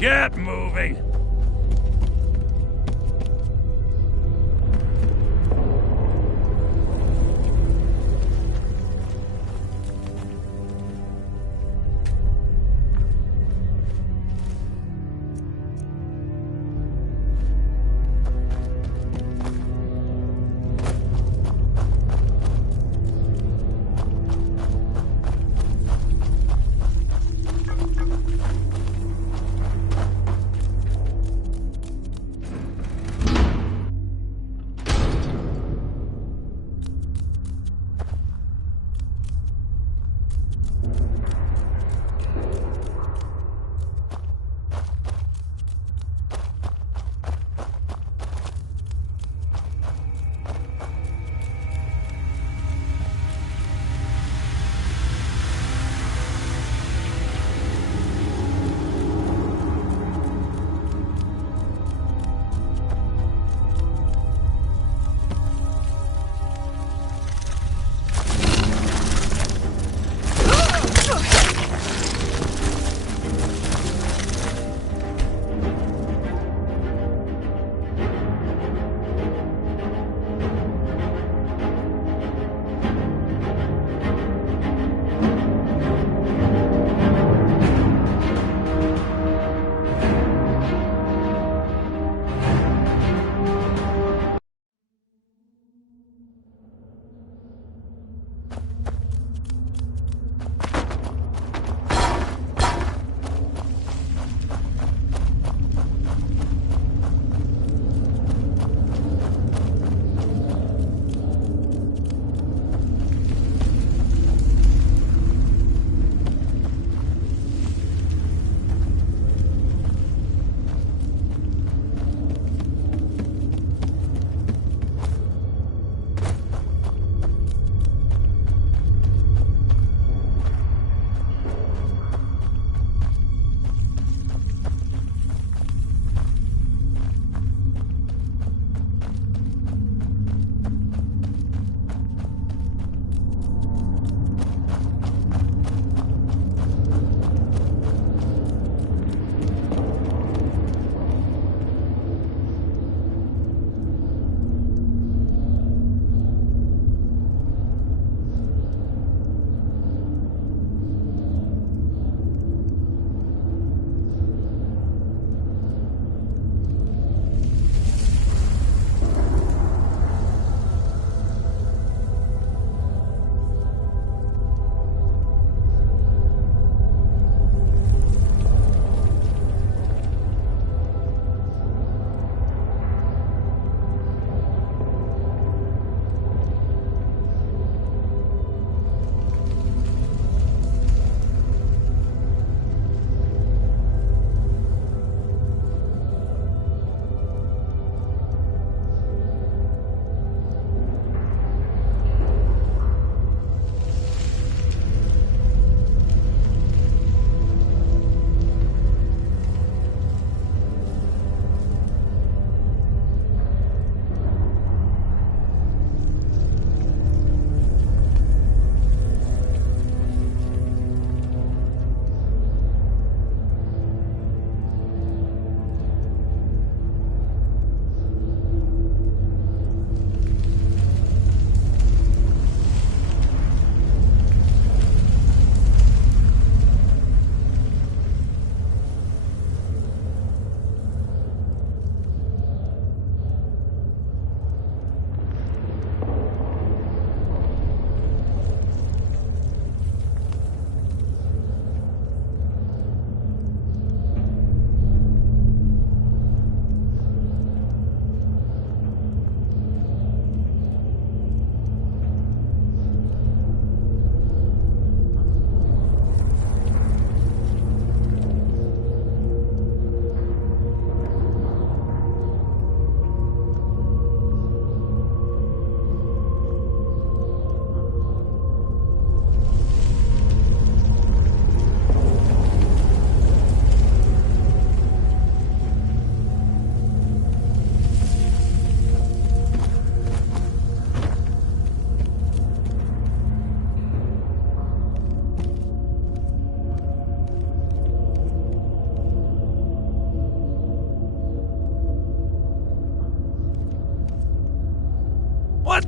Get moving!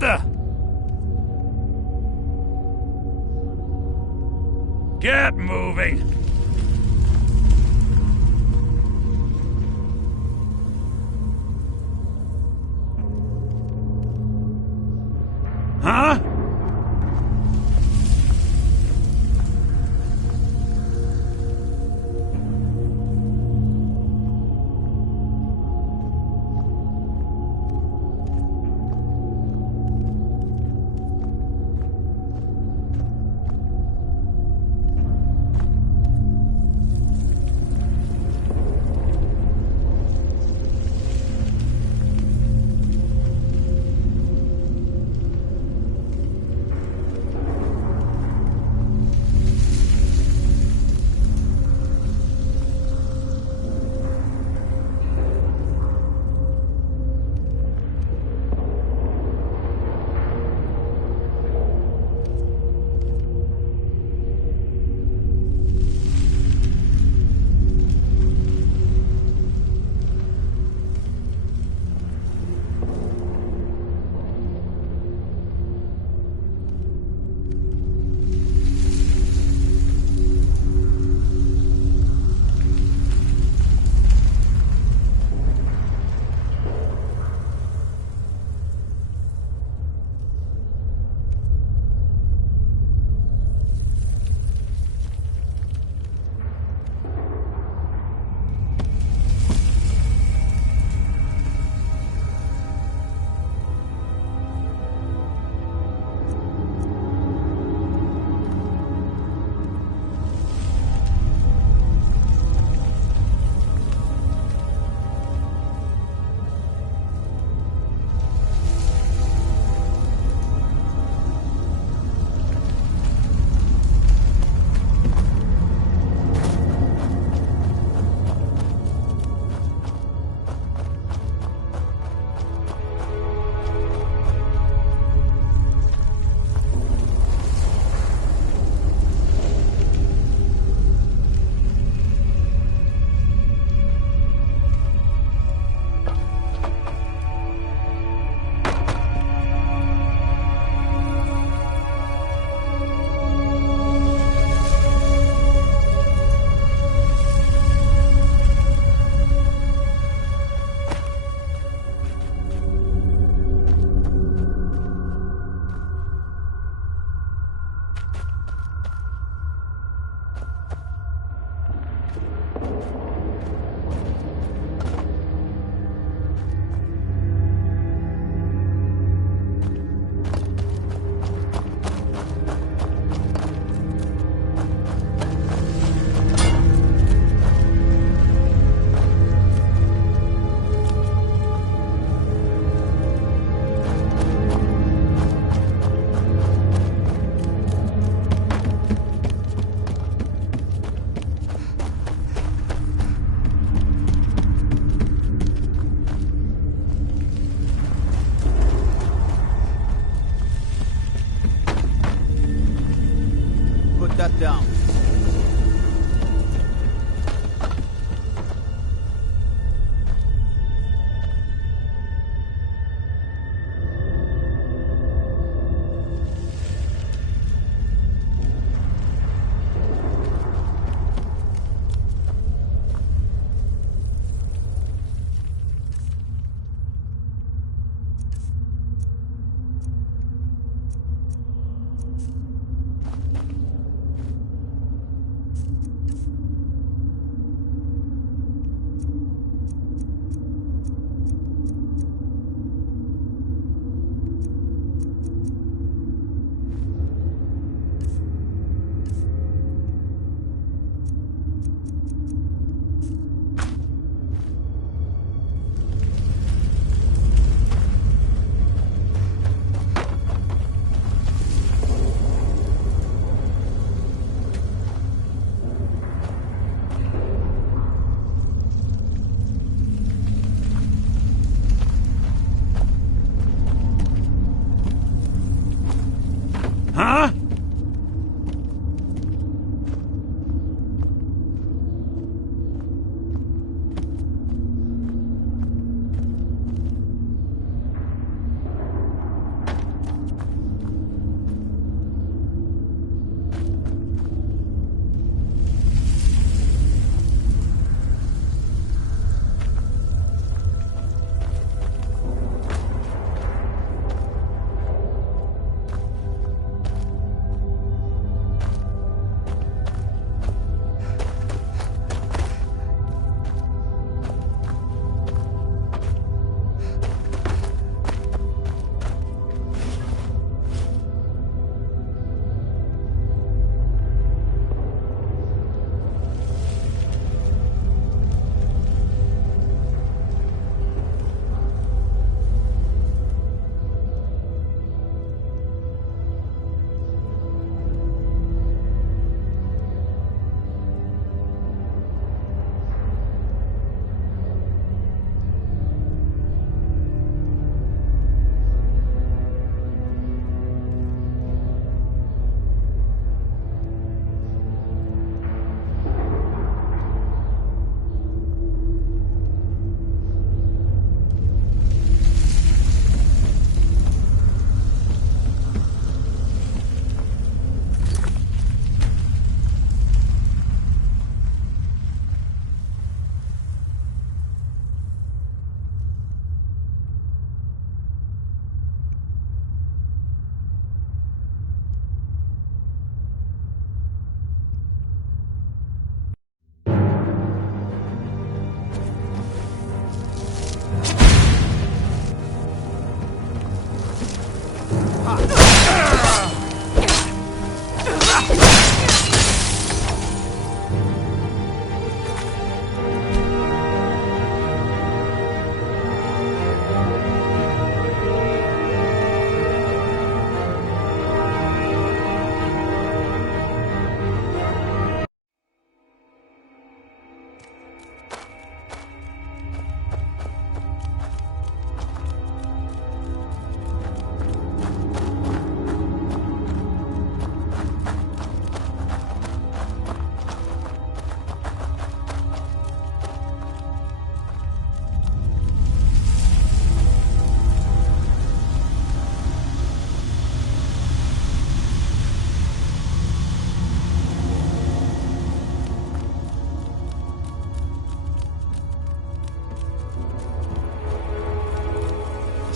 faster! Get moving! Huh?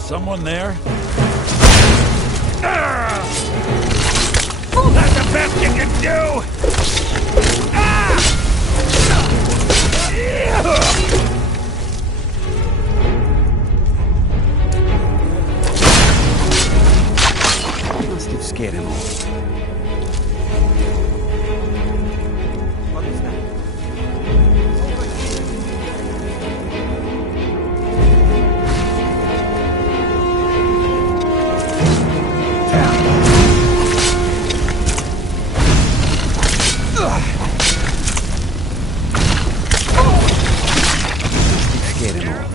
someone there? That's the best you can do! Must have scared him off. What is that? Scared him off.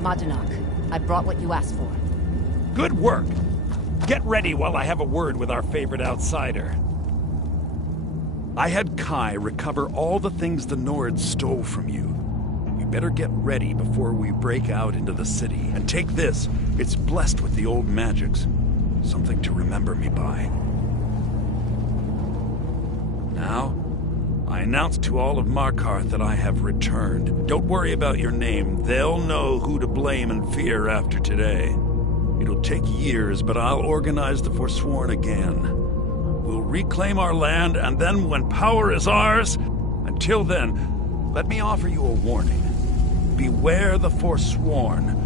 Madanak, I brought what you asked for. Good work. Get ready while I have a word with our favorite outsider. I had Kai recover all the things the Nords stole from you. You better get ready before we break out into the city. And take this. It's blessed with the old magics. Something to remember me by. Now, I announce to all of Markarth that I have returned. Don't worry about your name. They'll know who to blame and fear after today. It'll take years, but I'll organize the Forsworn again. We'll reclaim our land, and then when power is ours... Until then, let me offer you a warning. Beware the Forsworn.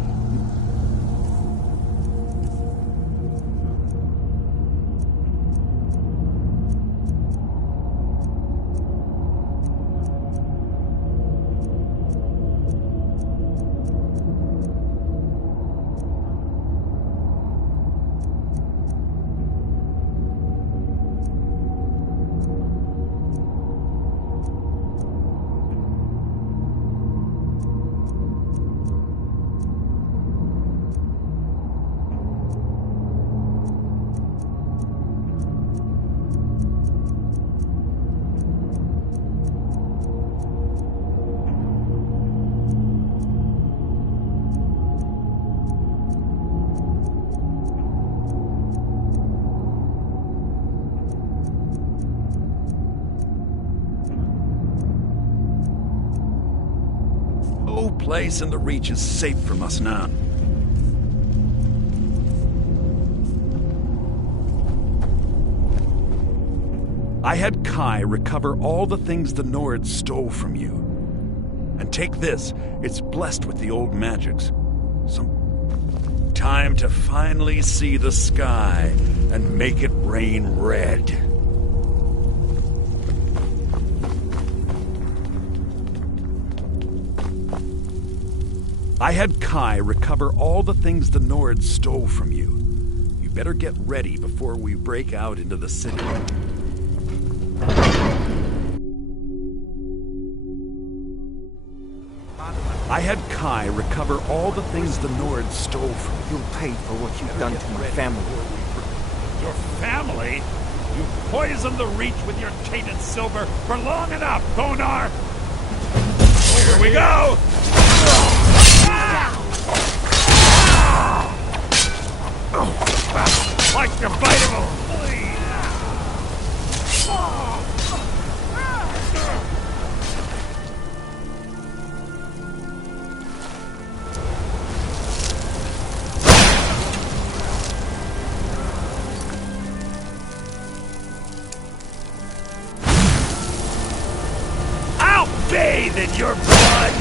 No place in the Reach is safe from us now. I had Kai recover all the things the Nords stole from you. And take this, it's blessed with the old magics. Some time to finally see the sky and make it rain red. I had Kai recover all the things the Nords stole from you. You better get ready before we break out into the city. I had Kai recover all the things the Nords stole from you. You'll pay for what you've done to my family. Your family? You poisoned the Reach with your tainted silver for long enough, Bonar! Here we go! Like the bite of a flea! I'll bathe in your blood!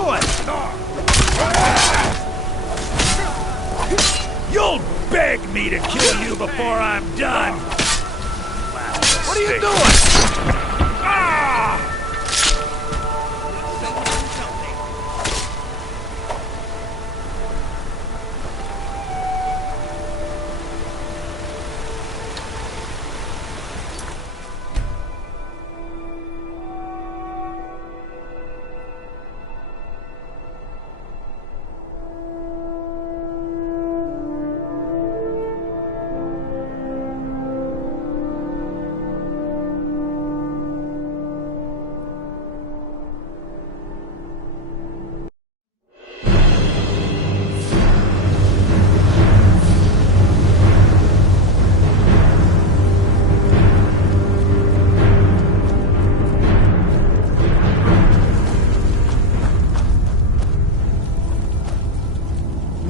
doing? You'll beg me to kill you before I'm done! What are you doing? Ah!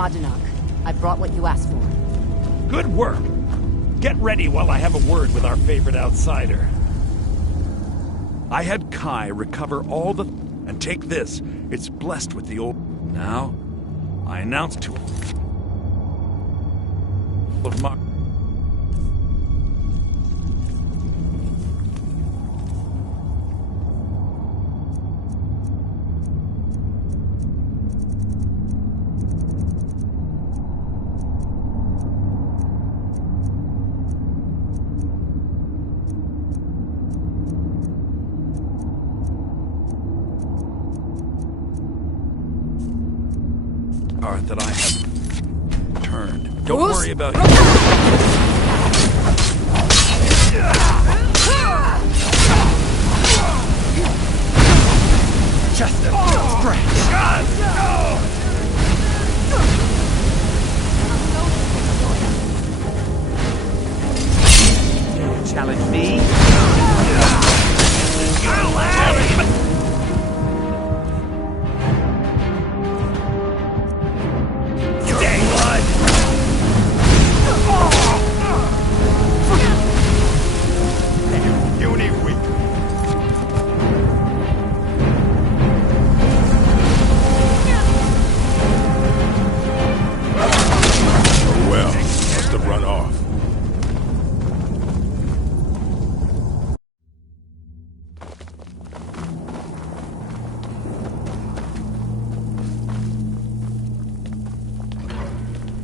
Madanak, I brought what you asked for. Good work. Get ready while I have a word with our favorite outsider. I had Kai recover all the... And take this. It's blessed with the old... Now, I announce to him... of my... that I have turned. Don't worry about it. Just a scratch. Challenge me?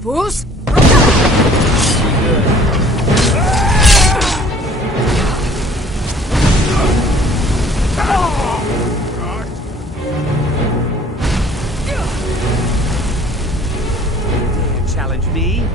Fools? Challenge me?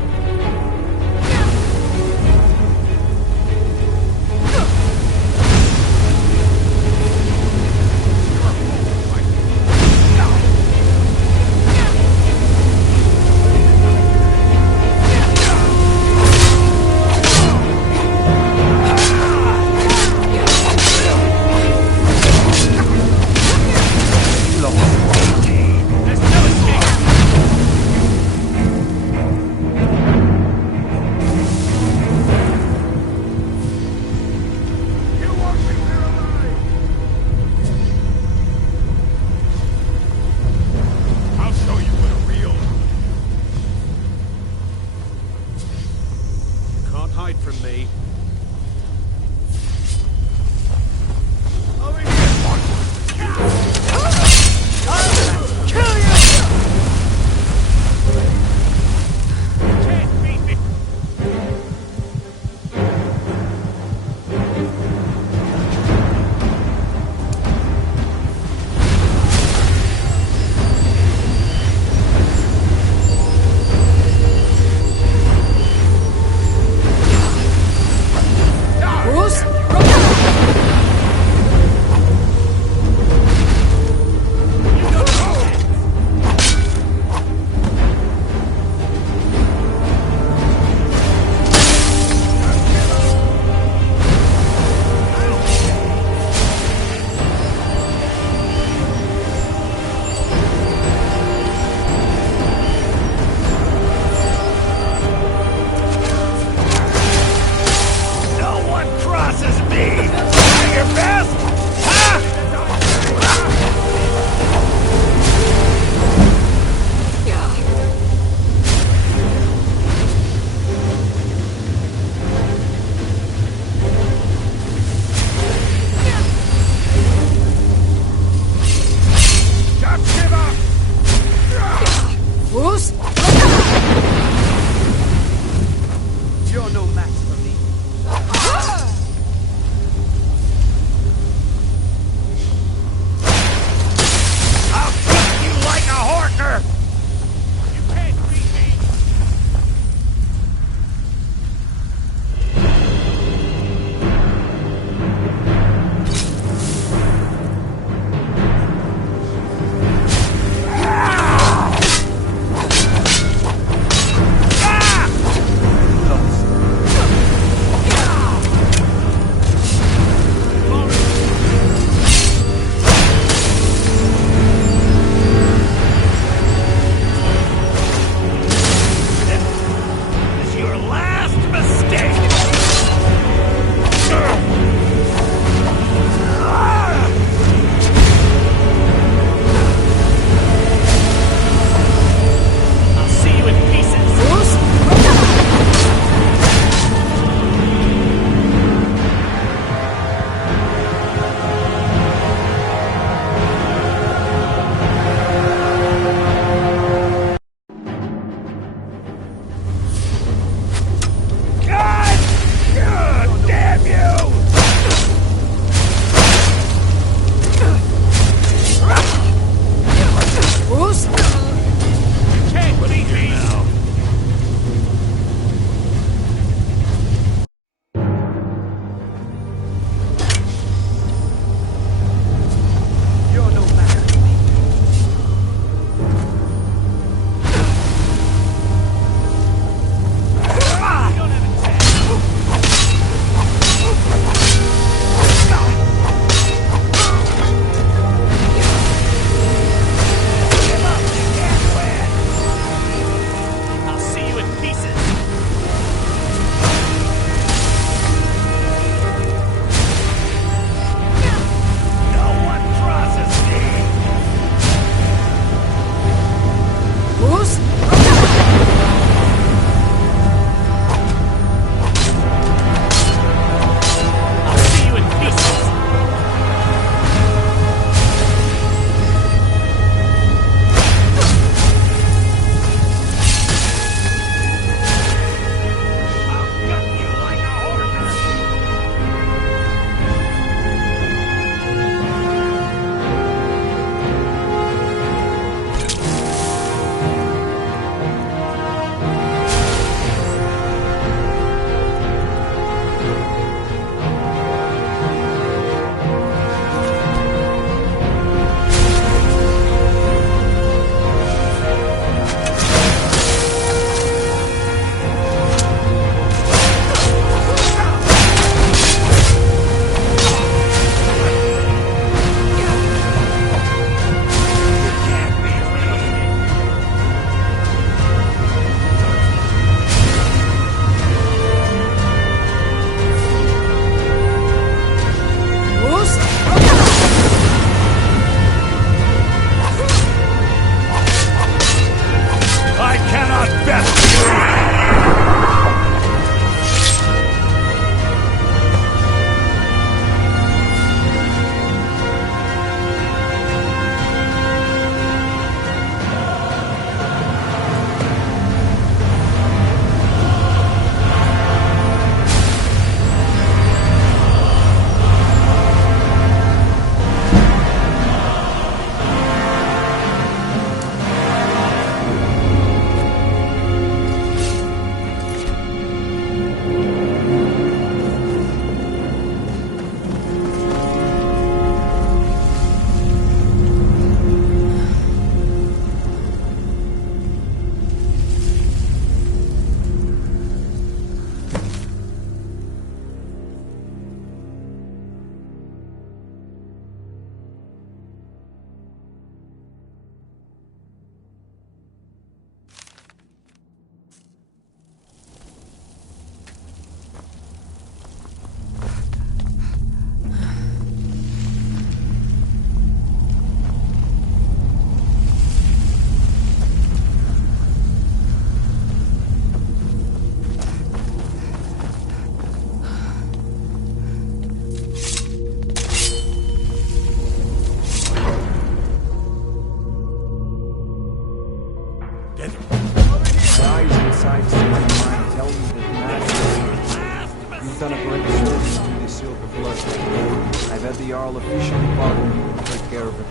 together. My eyes inside Silver Mine tell me that Master, you've done a great service to the Silver Blood. I've had the Jarl officially follow you and take care of it.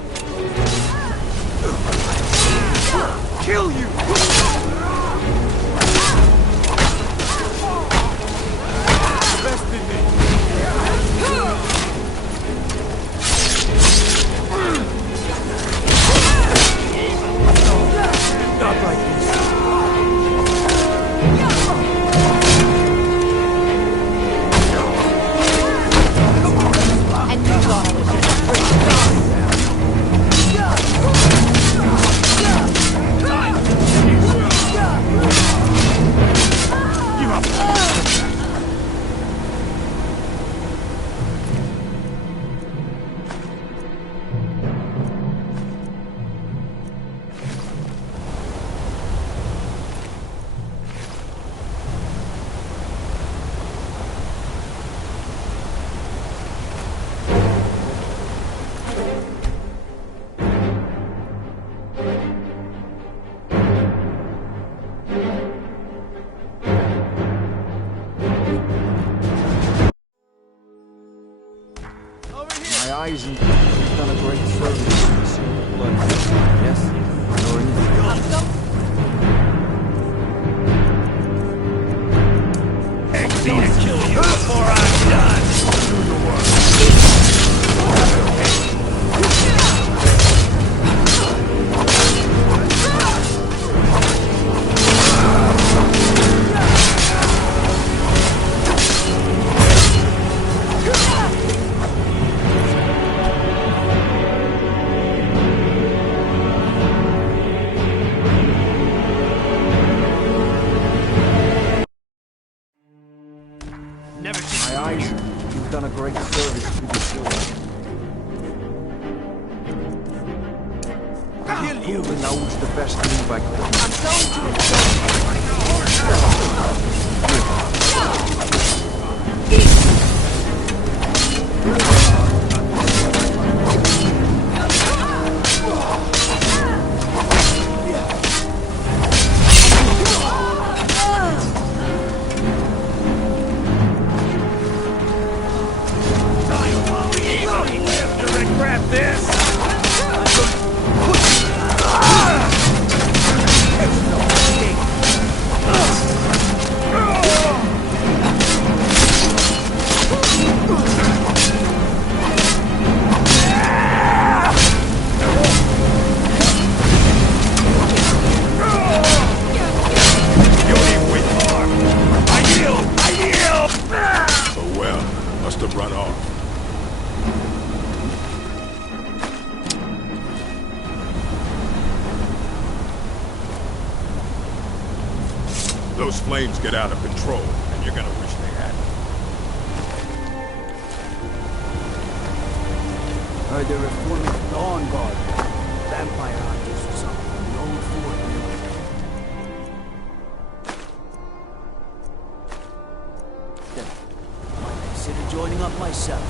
Kill you! Rest in me! Not like this. And you thought I was just a freak. Give up. My eyes and you've done a great service to the Silver Blood. Yes, or anything else. Eggs gonna kill you before I'm done. My eyes, you've done a great service to the Silver. Kill you! And that was the best move I could. Regret this! Oh well, must have run off. Those flames get out of control, and you're gonna wish they hadn't. Heard they're reforming Dawn Guard. Vampire hunters or something in the old fort. Then, I might consider joining up myself.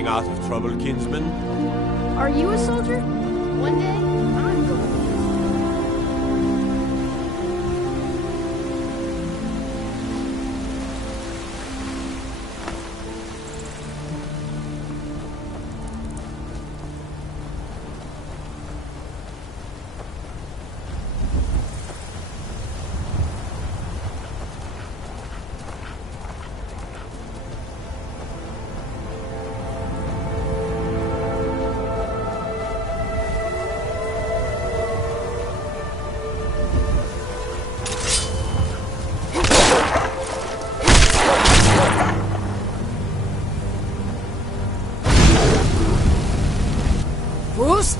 staying out of trouble, kinsman? Are you a soldier? One day, I'm going to be. Bruce?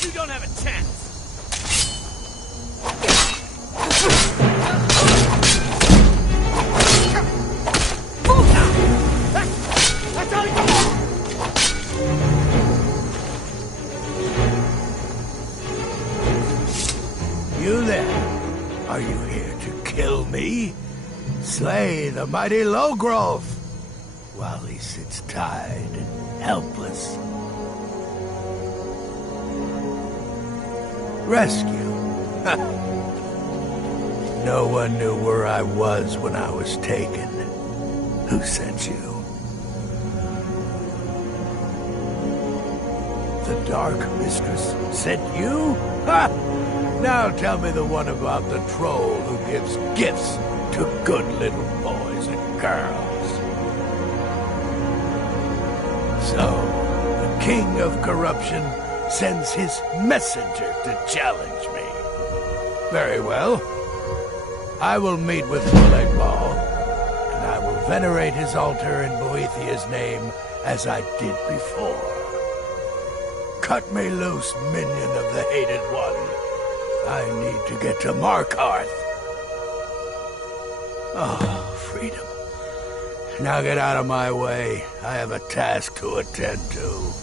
You don't have a chance. Move now! That's all you You there? Are you here to kill me? Slay the mighty Logrove while he sits tied and helpless. Rescue? No one knew where I was when I was taken. Who sent you? The Dark Mistress sent you? Ha! Now tell me the one about the troll who gives gifts to good little boys and girls. So, the King of Corruption sends his messenger to challenge me. Very well. I will meet with Bullegball, and I will venerate his altar in Boethiah's name as I did before. Cut me loose, minion of the Hated One. I need to get to Markarth. Oh, freedom. Now get out of my way. I have a task to attend to.